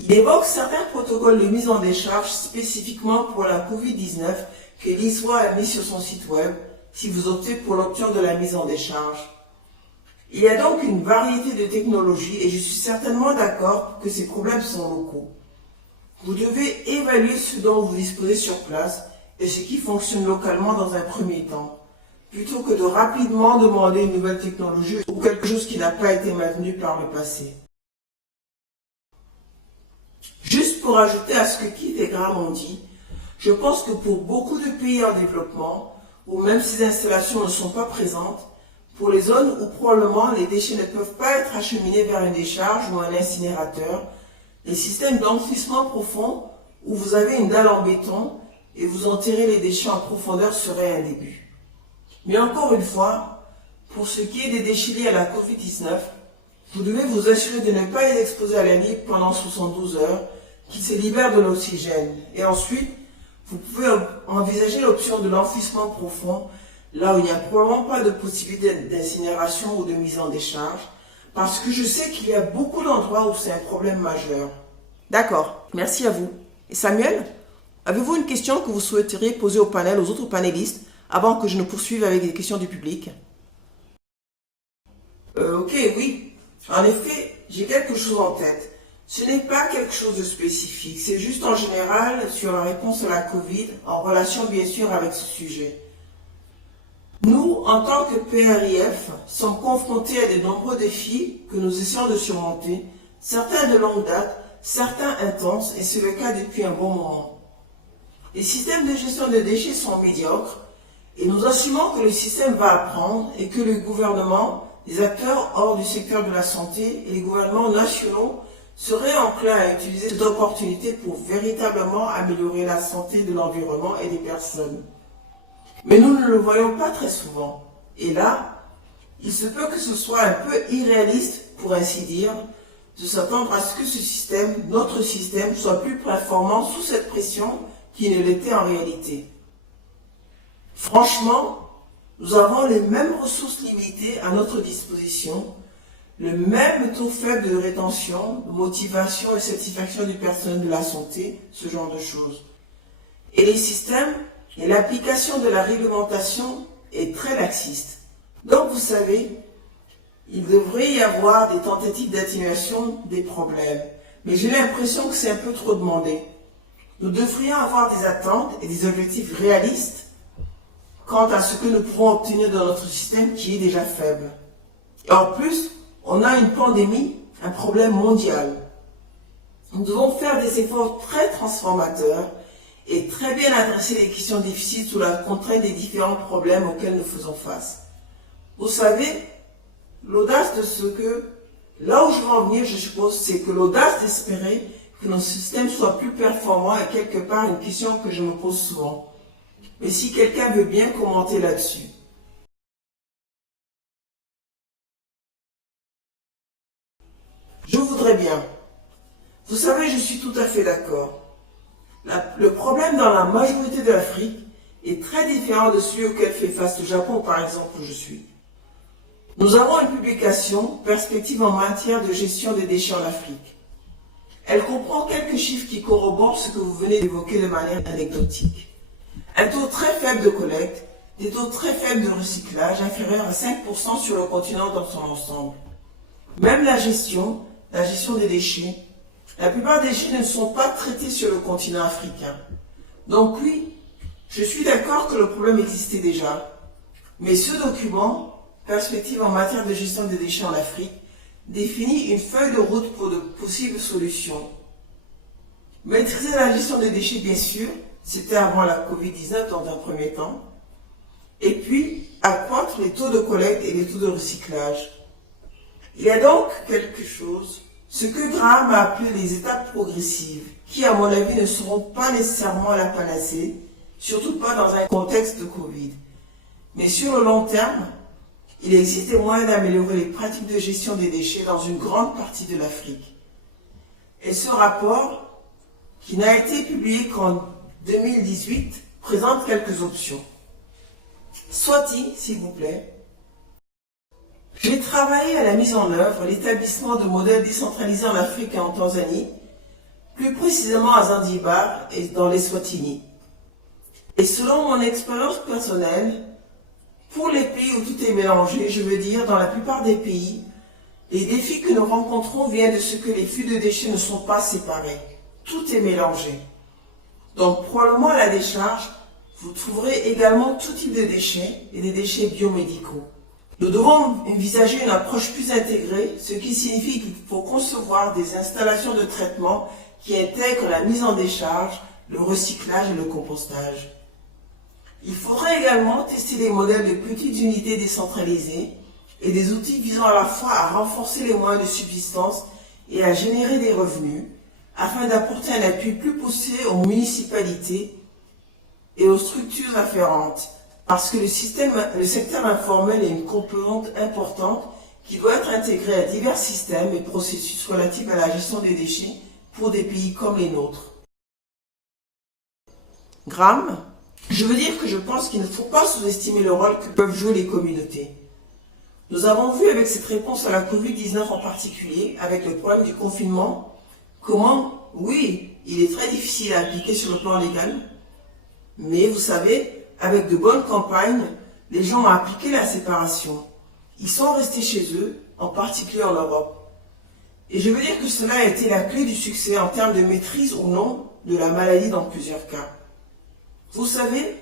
Il évoque certains protocoles de mise en décharge spécifiquement pour la COVID-19 que l'ISWA a mis sur son site web si vous optez pour l'option de la mise en décharge. Il y a donc une variété de technologies et je suis certainement d'accord que ces problèmes sont locaux. Vous devez évaluer ce dont vous disposez sur place et ce qui fonctionne localement dans un premier temps, plutôt que de rapidement demander une nouvelle technologie ou quelque chose qui n'a pas été maintenu par le passé. Juste pour ajouter à ce que Keith et Graham ont dit, je pense que pour beaucoup de pays en développement, où même ces installations ne sont pas présentes, pour les zones où probablement les déchets ne peuvent pas être acheminés vers une décharge ou un incinérateur, les systèmes d'enfouissement profond où vous avez une dalle en béton et vous enterrez les déchets en profondeur seraient un début. Mais encore une fois, pour ce qui est des déchets liés à la COVID-19, vous devez vous assurer de ne pas les exposer à la libre pendant 72 heures, qu'ils se libèrent de l'oxygène. Et ensuite, vous pouvez envisager l'option de l'enfouissement profond, là où il n'y a probablement pas de possibilité d'incinération ou de mise en décharge, parce que je sais qu'il y a beaucoup d'endroits où c'est un problème majeur. D'accord, merci à vous. Et Samuel, avez-vous une question que vous souhaiteriez poser au panel, aux autres panélistes, avant que je ne poursuive avec les questions du public? Ok, oui. En effet, j'ai quelque chose en tête. Ce n'est pas quelque chose de spécifique, c'est juste en général sur la réponse à la Covid, en relation bien sûr avec ce sujet. Nous, en tant que PRIF, sommes confrontés à de nombreux défis que nous essayons de surmonter, certains de longue date, certains intenses, et c'est le cas depuis un bon moment. Les systèmes de gestion des déchets sont médiocres, et nous assumons que le système va apprendre et que le gouvernement, les acteurs hors du secteur de la santé et les gouvernements nationaux seraient enclins à utiliser cette opportunité pour véritablement améliorer la santé de l'environnement et des personnes. Mais nous ne le voyons pas très souvent. Et là, il se peut que ce soit un peu irréaliste, pour ainsi dire, de s'attendre à ce que ce système, notre système, soit plus performant sous cette pression qu'il ne l'était en réalité. Franchement, nous avons les mêmes ressources limitées à notre disposition, le même taux faible de rétention, de motivation et satisfaction du personnel de la santé, ce genre de choses. Et les systèmes et l'application de la réglementation est très laxiste. Donc vous savez, il devrait y avoir des tentatives d'atténuation des problèmes. Mais j'ai l'impression que c'est un peu trop demandé. Nous devrions avoir des attentes et des objectifs réalistes quant à ce que nous pourrons obtenir dans notre système qui est déjà faible. Et en plus, on a une pandémie, un problème mondial. Nous devons faire des efforts très transformateurs et très bien adresser les questions difficiles sous la contrainte des différents problèmes auxquels nous faisons face. Vous savez, l'audace de ce que, là où je veux en venir, je suppose, c'est que l'audace d'espérer que nos systèmes soient plus performants est quelque part une question que je me pose souvent. Mais si quelqu'un veut bien commenter là-dessus. Je voudrais bien. Vous savez, je suis tout à fait d'accord. Le problème dans la majorité de l'Afrique est très différent de celui auquel fait face le Japon, par exemple, où je suis. Nous avons une publication « Perspectives en matière de gestion des déchets en Afrique ». Elle comprend quelques chiffres qui corroborent ce que vous venez d'évoquer de manière anecdotique. Un taux très faible de collecte, des taux très faibles de recyclage, inférieurs à 5% sur le continent dans son ensemble. Même la gestion des déchets, la plupart des déchets ne sont pas traités sur le continent africain. Donc oui, je suis d'accord que le problème existait déjà, mais ce document, Perspectives en matière de gestion des déchets en Afrique, définit une feuille de route pour de possibles solutions. Maîtriser la gestion des déchets, bien sûr, c'était avant la Covid-19 dans un premier temps, et puis accroître les taux de collecte et les taux de recyclage. Il y a donc quelque chose, ce que Graham a appelé les étapes progressives, qui à mon avis ne seront pas nécessairement la panacée, surtout pas dans un contexte de Covid. Mais sur le long terme, il existe des moyens d'améliorer les pratiques de gestion des déchets dans une grande partie de l'Afrique. Et ce rapport, qui n'a été publié qu'en 2018, présente quelques options. Soit-il, s'il vous plaît. J'ai travaillé à la mise en œuvre, l'établissement de modèles décentralisés en Afrique et en Tanzanie, plus précisément à Zanzibar et dans les Swatini. Et selon mon expérience personnelle, pour les pays où tout est mélangé, je veux dire dans la plupart des pays, les défis que nous rencontrons viennent de ce que les flux de déchets ne sont pas séparés. Tout est mélangé. Donc probablement à la décharge, vous trouverez également tout type de déchets et des déchets biomédicaux. Nous devons envisager une approche plus intégrée, ce qui signifie qu'il faut concevoir des installations de traitement qui intègrent la mise en décharge, le recyclage et le compostage. Il faudrait également tester des modèles de petites unités décentralisées et des outils visant à la fois à renforcer les moyens de subsistance et à générer des revenus, afin d'apporter un appui plus poussé aux municipalités et aux structures afférentes, parce que le secteur informel est une composante importante qui doit être intégrée à divers systèmes et processus relatifs à la gestion des déchets pour des pays comme les nôtres. Graham, je veux dire que je pense qu'il ne faut pas sous-estimer le rôle que peuvent jouer les communautés. Nous avons vu avec cette réponse à la Covid-19 en particulier, avec le problème du confinement, comment, oui, il est très difficile à appliquer sur le plan légal, mais vous savez, avec de bonnes campagnes, les gens ont appliqué la séparation. Ils sont restés chez eux, en particulier en Europe. Et je veux dire que cela a été la clé du succès en termes de maîtrise ou non de la maladie dans plusieurs cas. Vous savez,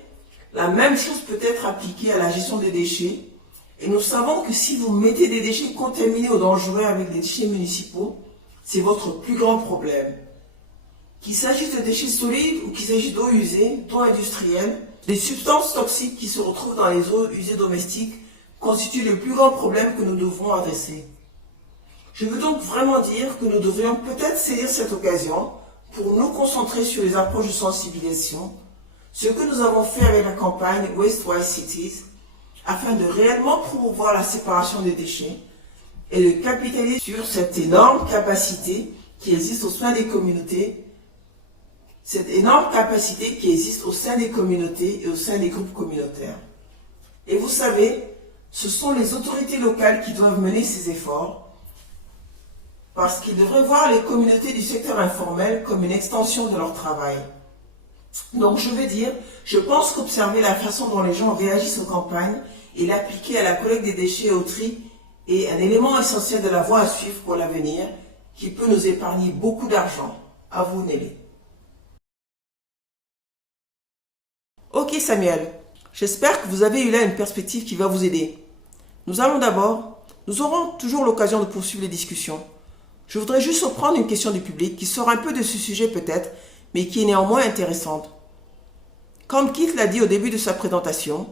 la même chose peut être appliquée à la gestion des déchets, et nous savons que si vous mettez des déchets contaminés ou dangereux avec des déchets municipaux, c'est votre plus grand problème. Qu'il s'agisse de déchets solides ou qu'il s'agisse d'eau usée, d'eau industrielle, les substances toxiques qui se retrouvent dans les eaux usées domestiques constituent le plus grand problème que nous devons adresser. Je veux donc vraiment dire que nous devrions peut-être saisir cette occasion pour nous concentrer sur les approches de sensibilisation, ce que nous avons fait avec la campagne Waste Wise Cities, afin de réellement promouvoir la séparation des déchets et de capitaliser sur cette énorme capacité qui existe au sein des communautés, et au sein des groupes communautaires. Et vous savez, ce sont les autorités locales qui doivent mener ces efforts, parce qu'ils devraient voir les communautés du secteur informel comme une extension de leur travail. Donc je pense qu'observer la façon dont les gens réagissent aux campagnes et l'appliquer à la collecte des déchets et au tri est un élément essentiel de la voie à suivre pour l'avenir, qui peut nous épargner beaucoup d'argent. À vous, Nelly. Ok Samuel, j'espère que vous avez eu là une perspective qui va vous aider. Nous aurons toujours l'occasion de poursuivre les discussions. Je voudrais juste reprendre une question du public qui sort un peu de ce sujet peut-être, mais qui est néanmoins intéressante. Comme Keith l'a dit au début de sa présentation,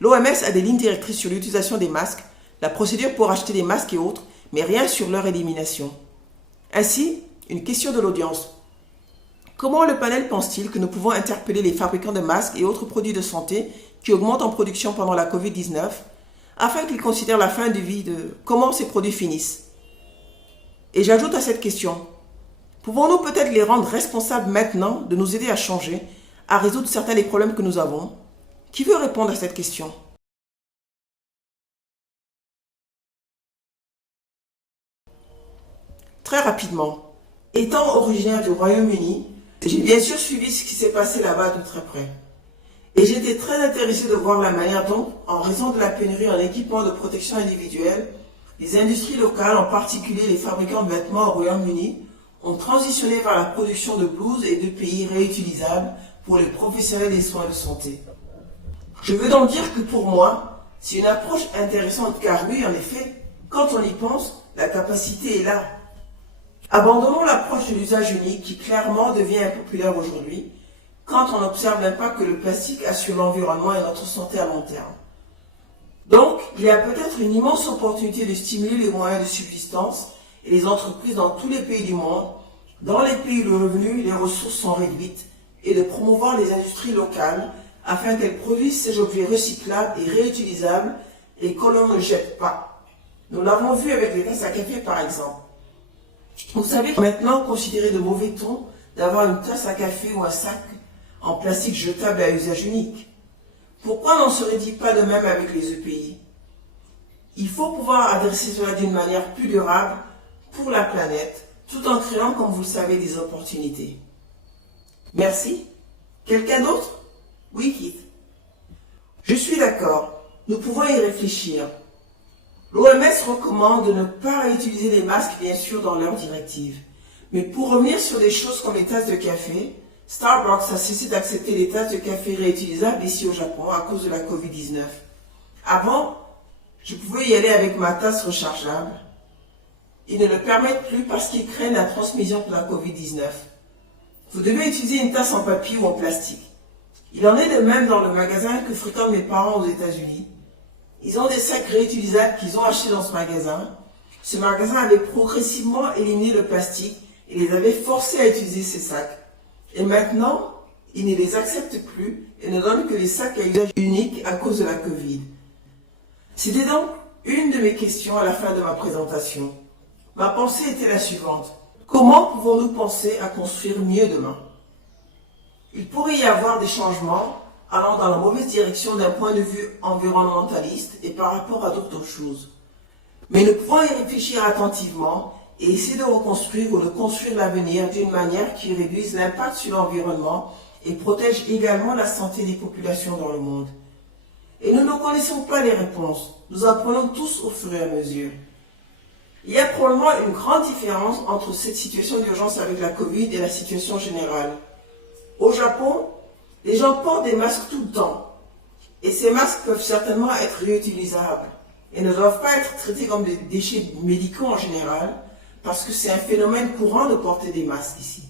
l'OMS a des lignes directrices sur l'utilisation des masques, la procédure pour acheter des masques et autres, mais rien sur leur élimination. Ainsi, une question de l'audience. Comment le panel pense-t-il que nous pouvons interpeller les fabricants de masques et autres produits de santé qui augmentent en production pendant la Covid-19 afin qu'ils considèrent la fin de vie de comment ces produits finissent? Et j'ajoute à cette question, pouvons-nous peut-être les rendre responsables maintenant de nous aider à changer, à résoudre certains des problèmes que nous avons? Qui veut répondre à cette question? Très rapidement, étant originaire du Royaume-Uni, j'ai bien sûr suivi ce qui s'est passé là-bas de très près. Et j'étais très intéressée de voir la manière dont, en raison de la pénurie en équipements de protection individuelle, les industries locales, en particulier les fabricants de vêtements au Royaume-Uni, ont transitionné vers la production de blouses et de pays réutilisables pour les professionnels des soins de santé. Je veux donc dire que pour moi, c'est une approche intéressante car oui, en effet, quand on y pense, la capacité est là. Abandonnons l'approche de l'usage unique qui clairement devient impopulaire aujourd'hui quand on observe l'impact que le plastique a sur l'environnement et notre santé à long terme. Donc, il y a peut-être une immense opportunité de stimuler les moyens de subsistance et les entreprises dans tous les pays du monde, dans les pays où le revenu et les ressources sont réduites, et de promouvoir les industries locales afin qu'elles produisent ces objets recyclables et réutilisables et que l'on ne jette pas. Nous l'avons vu avec les tasses à café par exemple. Vous savez maintenant considéré de mauvais ton d'avoir une tasse à café ou un sac en plastique jetable à usage unique. Pourquoi n'en serait-il pas de même avec les EPI? Il faut pouvoir adresser cela d'une manière plus durable pour la planète, tout en créant, comme vous le savez, des opportunités. Merci. Quelqu'un d'autre? Oui, Kit. Je suis d'accord. Nous pouvons y réfléchir. L'OMS recommande de ne pas réutiliser les masques, bien sûr, dans leurs directives. Mais pour revenir sur des choses comme les tasses de café, Starbucks a cessé d'accepter les tasses de café réutilisables ici au Japon à cause de la Covid-19. Avant, je pouvais y aller avec ma tasse rechargeable. Ils ne le permettent plus parce qu'ils craignent la transmission de la Covid-19. Vous devez utiliser une tasse en papier ou en plastique. Il en est de même dans le magasin que fréquentent mes parents aux États-Unis. Ils ont des sacs réutilisables qu'ils ont achetés dans ce magasin. Ce magasin avait progressivement éliminé le plastique et les avait forcés à utiliser ces sacs. Et maintenant, ils ne les acceptent plus et ne donnent que les sacs à usage unique à cause de la Covid. C'était donc une de mes questions à la fin de ma présentation. Ma pensée était la suivante. Comment pouvons-nous penser à construire mieux demain? Il pourrait y avoir des changements allant dans la mauvaise direction d'un point de vue environnementaliste et par rapport à d'autres choses. Mais nous pouvons y réfléchir attentivement et essayer de reconstruire ou de construire l'avenir d'une manière qui réduise l'impact sur l'environnement et protège également la santé des populations dans le monde. Et nous ne connaissons pas les réponses, nous apprenons tous au fur et à mesure. Il y a probablement une grande différence entre cette situation d'urgence avec la Covid et la situation générale. Au Japon, les gens portent des masques tout le temps. Et ces masques peuvent certainement être réutilisables et ne doivent pas être traités comme des déchets médicaux en général, parce que c'est un phénomène courant de porter des masques ici.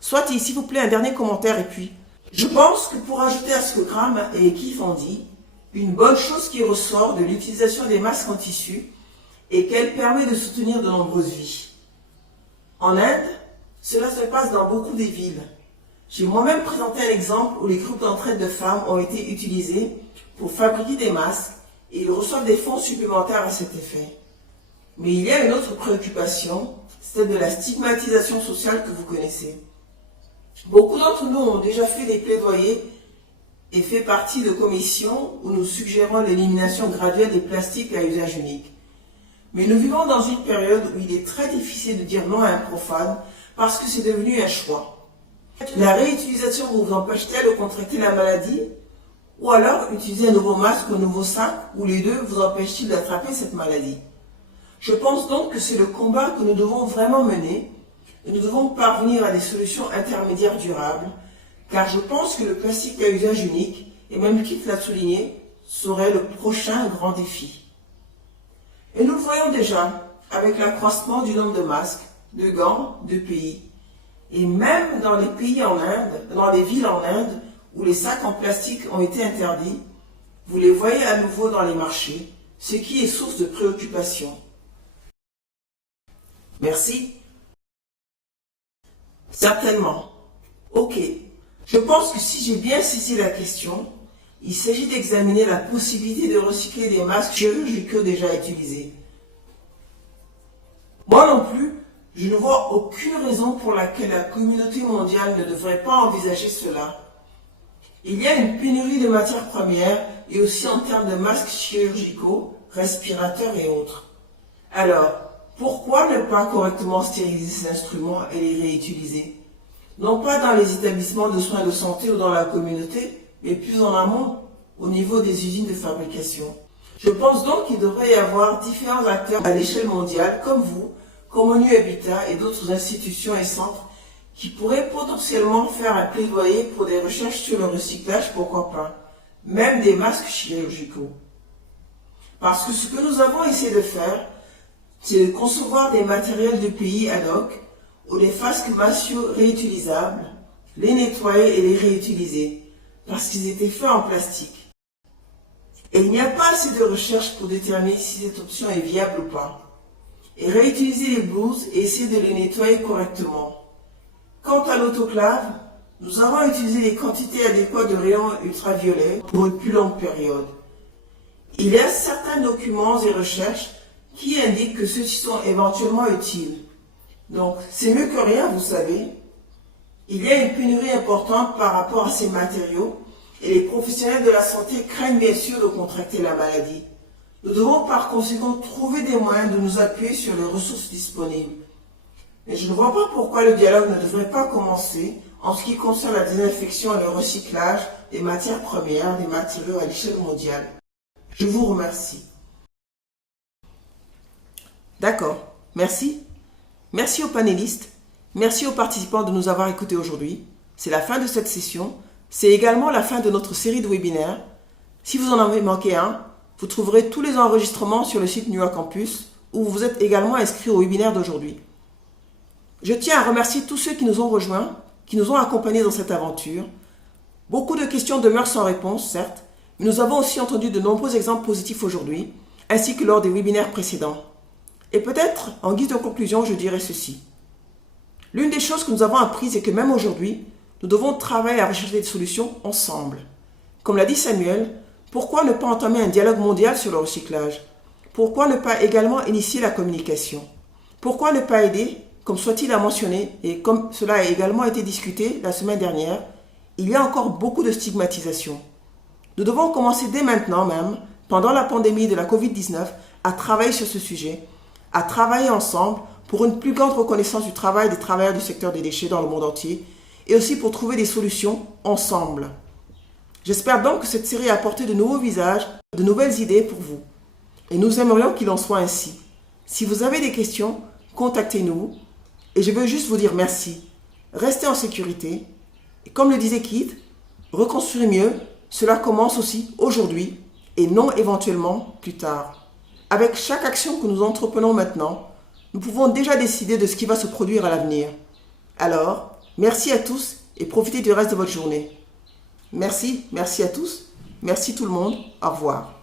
Soit, s'il vous plaît, un dernier commentaire et puis. Je pense que pour ajouter à ce que Graham et Keith ont dit, une bonne chose qui ressort de l'utilisation des masques en tissu est qu'elle permet de soutenir de nombreuses vies. En Inde, cela se passe dans beaucoup des villes. J'ai moi-même présenté un exemple où les groupes d'entraide de femmes ont été utilisés pour fabriquer des masques et ils reçoivent des fonds supplémentaires à cet effet. Mais il y a une autre préoccupation, celle de la stigmatisation sociale que vous connaissez. Beaucoup d'entre nous ont déjà fait des plaidoyers et fait partie de commissions où nous suggérons l'élimination graduelle des plastiques à usage unique. Mais nous vivons dans une période où il est très difficile de dire non à un profane parce que c'est devenu un choix. La réutilisation vous empêche-t-elle de contracter la maladie? Ou alors utiliser un nouveau masque ou un nouveau sac, ou les deux vous empêchent-ils d'attraper cette maladie? Je pense donc que c'est le combat que nous devons vraiment mener et nous devons parvenir à des solutions intermédiaires durables, car je pense que le plastique à usage unique, et même Keith l'a souligné, serait le prochain grand défi. Et nous le voyons déjà avec l'accroissement du nombre de masques, de gants, de pays. Et même dans les pays en Inde, dans les villes en Inde, où les sacs en plastique ont été interdits, vous les voyez à nouveau dans les marchés, ce qui est source de préoccupation. Merci. Certainement. Ok. Je pense que si j'ai bien saisi la question, il s'agit d'examiner la possibilité de recycler des masques chirurgicaux déjà utilisés. Moi non plus, je ne vois aucune raison pour laquelle la communauté mondiale ne devrait pas envisager cela. Il y a une pénurie de matières premières et aussi en termes de masques chirurgicaux, respirateurs et autres. Alors, Pourquoi ne pas correctement stériliser ces instruments et les réutiliser? Non pas dans les établissements de soins de santé ou dans la communauté, mais plus en amont, au niveau des usines de fabrication. Je pense donc qu'il devrait y avoir différents acteurs à l'échelle mondiale, comme vous, comme ONU Habitat et d'autres institutions et centres, qui pourraient potentiellement faire un plaidoyer pour des recherches sur le recyclage, pourquoi pas, même des masques chirurgicaux. Parce que ce que nous avons essayé de faire, c'est de concevoir des matériels de pays ad hoc, ou des masques massieux réutilisables, les nettoyer et les réutiliser, parce qu'ils étaient faits en plastique. Et il n'y a pas assez de recherche pour déterminer si cette option est viable ou pas. Et réutiliser les blouses et essayer de les nettoyer correctement. Quant à l'autoclave, nous avons utilisé les quantités adéquates de rayons ultraviolets pour une plus longue période. Il y a certains documents et recherches qui indiquent que ceux-ci sont éventuellement utiles. Donc, c'est mieux que rien, vous savez. Il y a une pénurie importante par rapport à ces matériaux et les professionnels de la santé craignent bien sûr de contracter la maladie. Nous devons par conséquent trouver des moyens de nous appuyer sur les ressources disponibles. Mais je ne vois pas pourquoi le dialogue ne devrait pas commencer en ce qui concerne la désinfection et le recyclage des matières premières, des matériaux à l'échelle mondiale. Je vous remercie. D'accord, merci. Merci aux panélistes, merci aux participants de nous avoir écoutés aujourd'hui. C'est la fin de cette session. C'est également la fin de notre série de webinaires. Si vous en avez manqué un, vous trouverez tous les enregistrements sur le site New York Campus où vous êtes également inscrits au webinaire d'aujourd'hui. Je tiens à remercier tous ceux qui nous ont rejoints, qui nous ont accompagnés dans cette aventure. Beaucoup de questions demeurent sans réponse, certes, mais nous avons aussi entendu de nombreux exemples positifs aujourd'hui, ainsi que lors des webinaires précédents. Et peut-être, en guise de conclusion, je dirais ceci. L'une des choses que nous avons apprises est que même aujourd'hui, nous devons travailler à rechercher des solutions ensemble. Comme l'a dit Samuel, pourquoi ne pas entamer un dialogue mondial sur le recyclage? Pourquoi ne pas également initier la communication? Pourquoi ne pas aider, comme Swati l'a mentionné, et comme cela a également été discuté la semaine dernière, il y a encore beaucoup de stigmatisation. Nous devons commencer dès maintenant même, pendant la pandémie de la Covid-19, à travailler sur ce sujet, à travailler ensemble pour une plus grande reconnaissance du travail des travailleurs du secteur des déchets dans le monde entier, et aussi pour trouver des solutions ensemble. J'espère donc que cette série a apporté de nouveaux visages, de nouvelles idées pour vous. Et nous aimerions qu'il en soit ainsi. Si vous avez des questions, contactez-nous. Et je veux juste vous dire merci. Restez en sécurité. Et comme le disait Keith, reconstruire mieux, cela commence aussi aujourd'hui et non éventuellement plus tard. Avec chaque action que nous entreprenons maintenant, nous pouvons déjà décider de ce qui va se produire à l'avenir. Alors, merci à tous et profitez du reste de votre journée. Merci à tous. Merci tout le monde. Au revoir.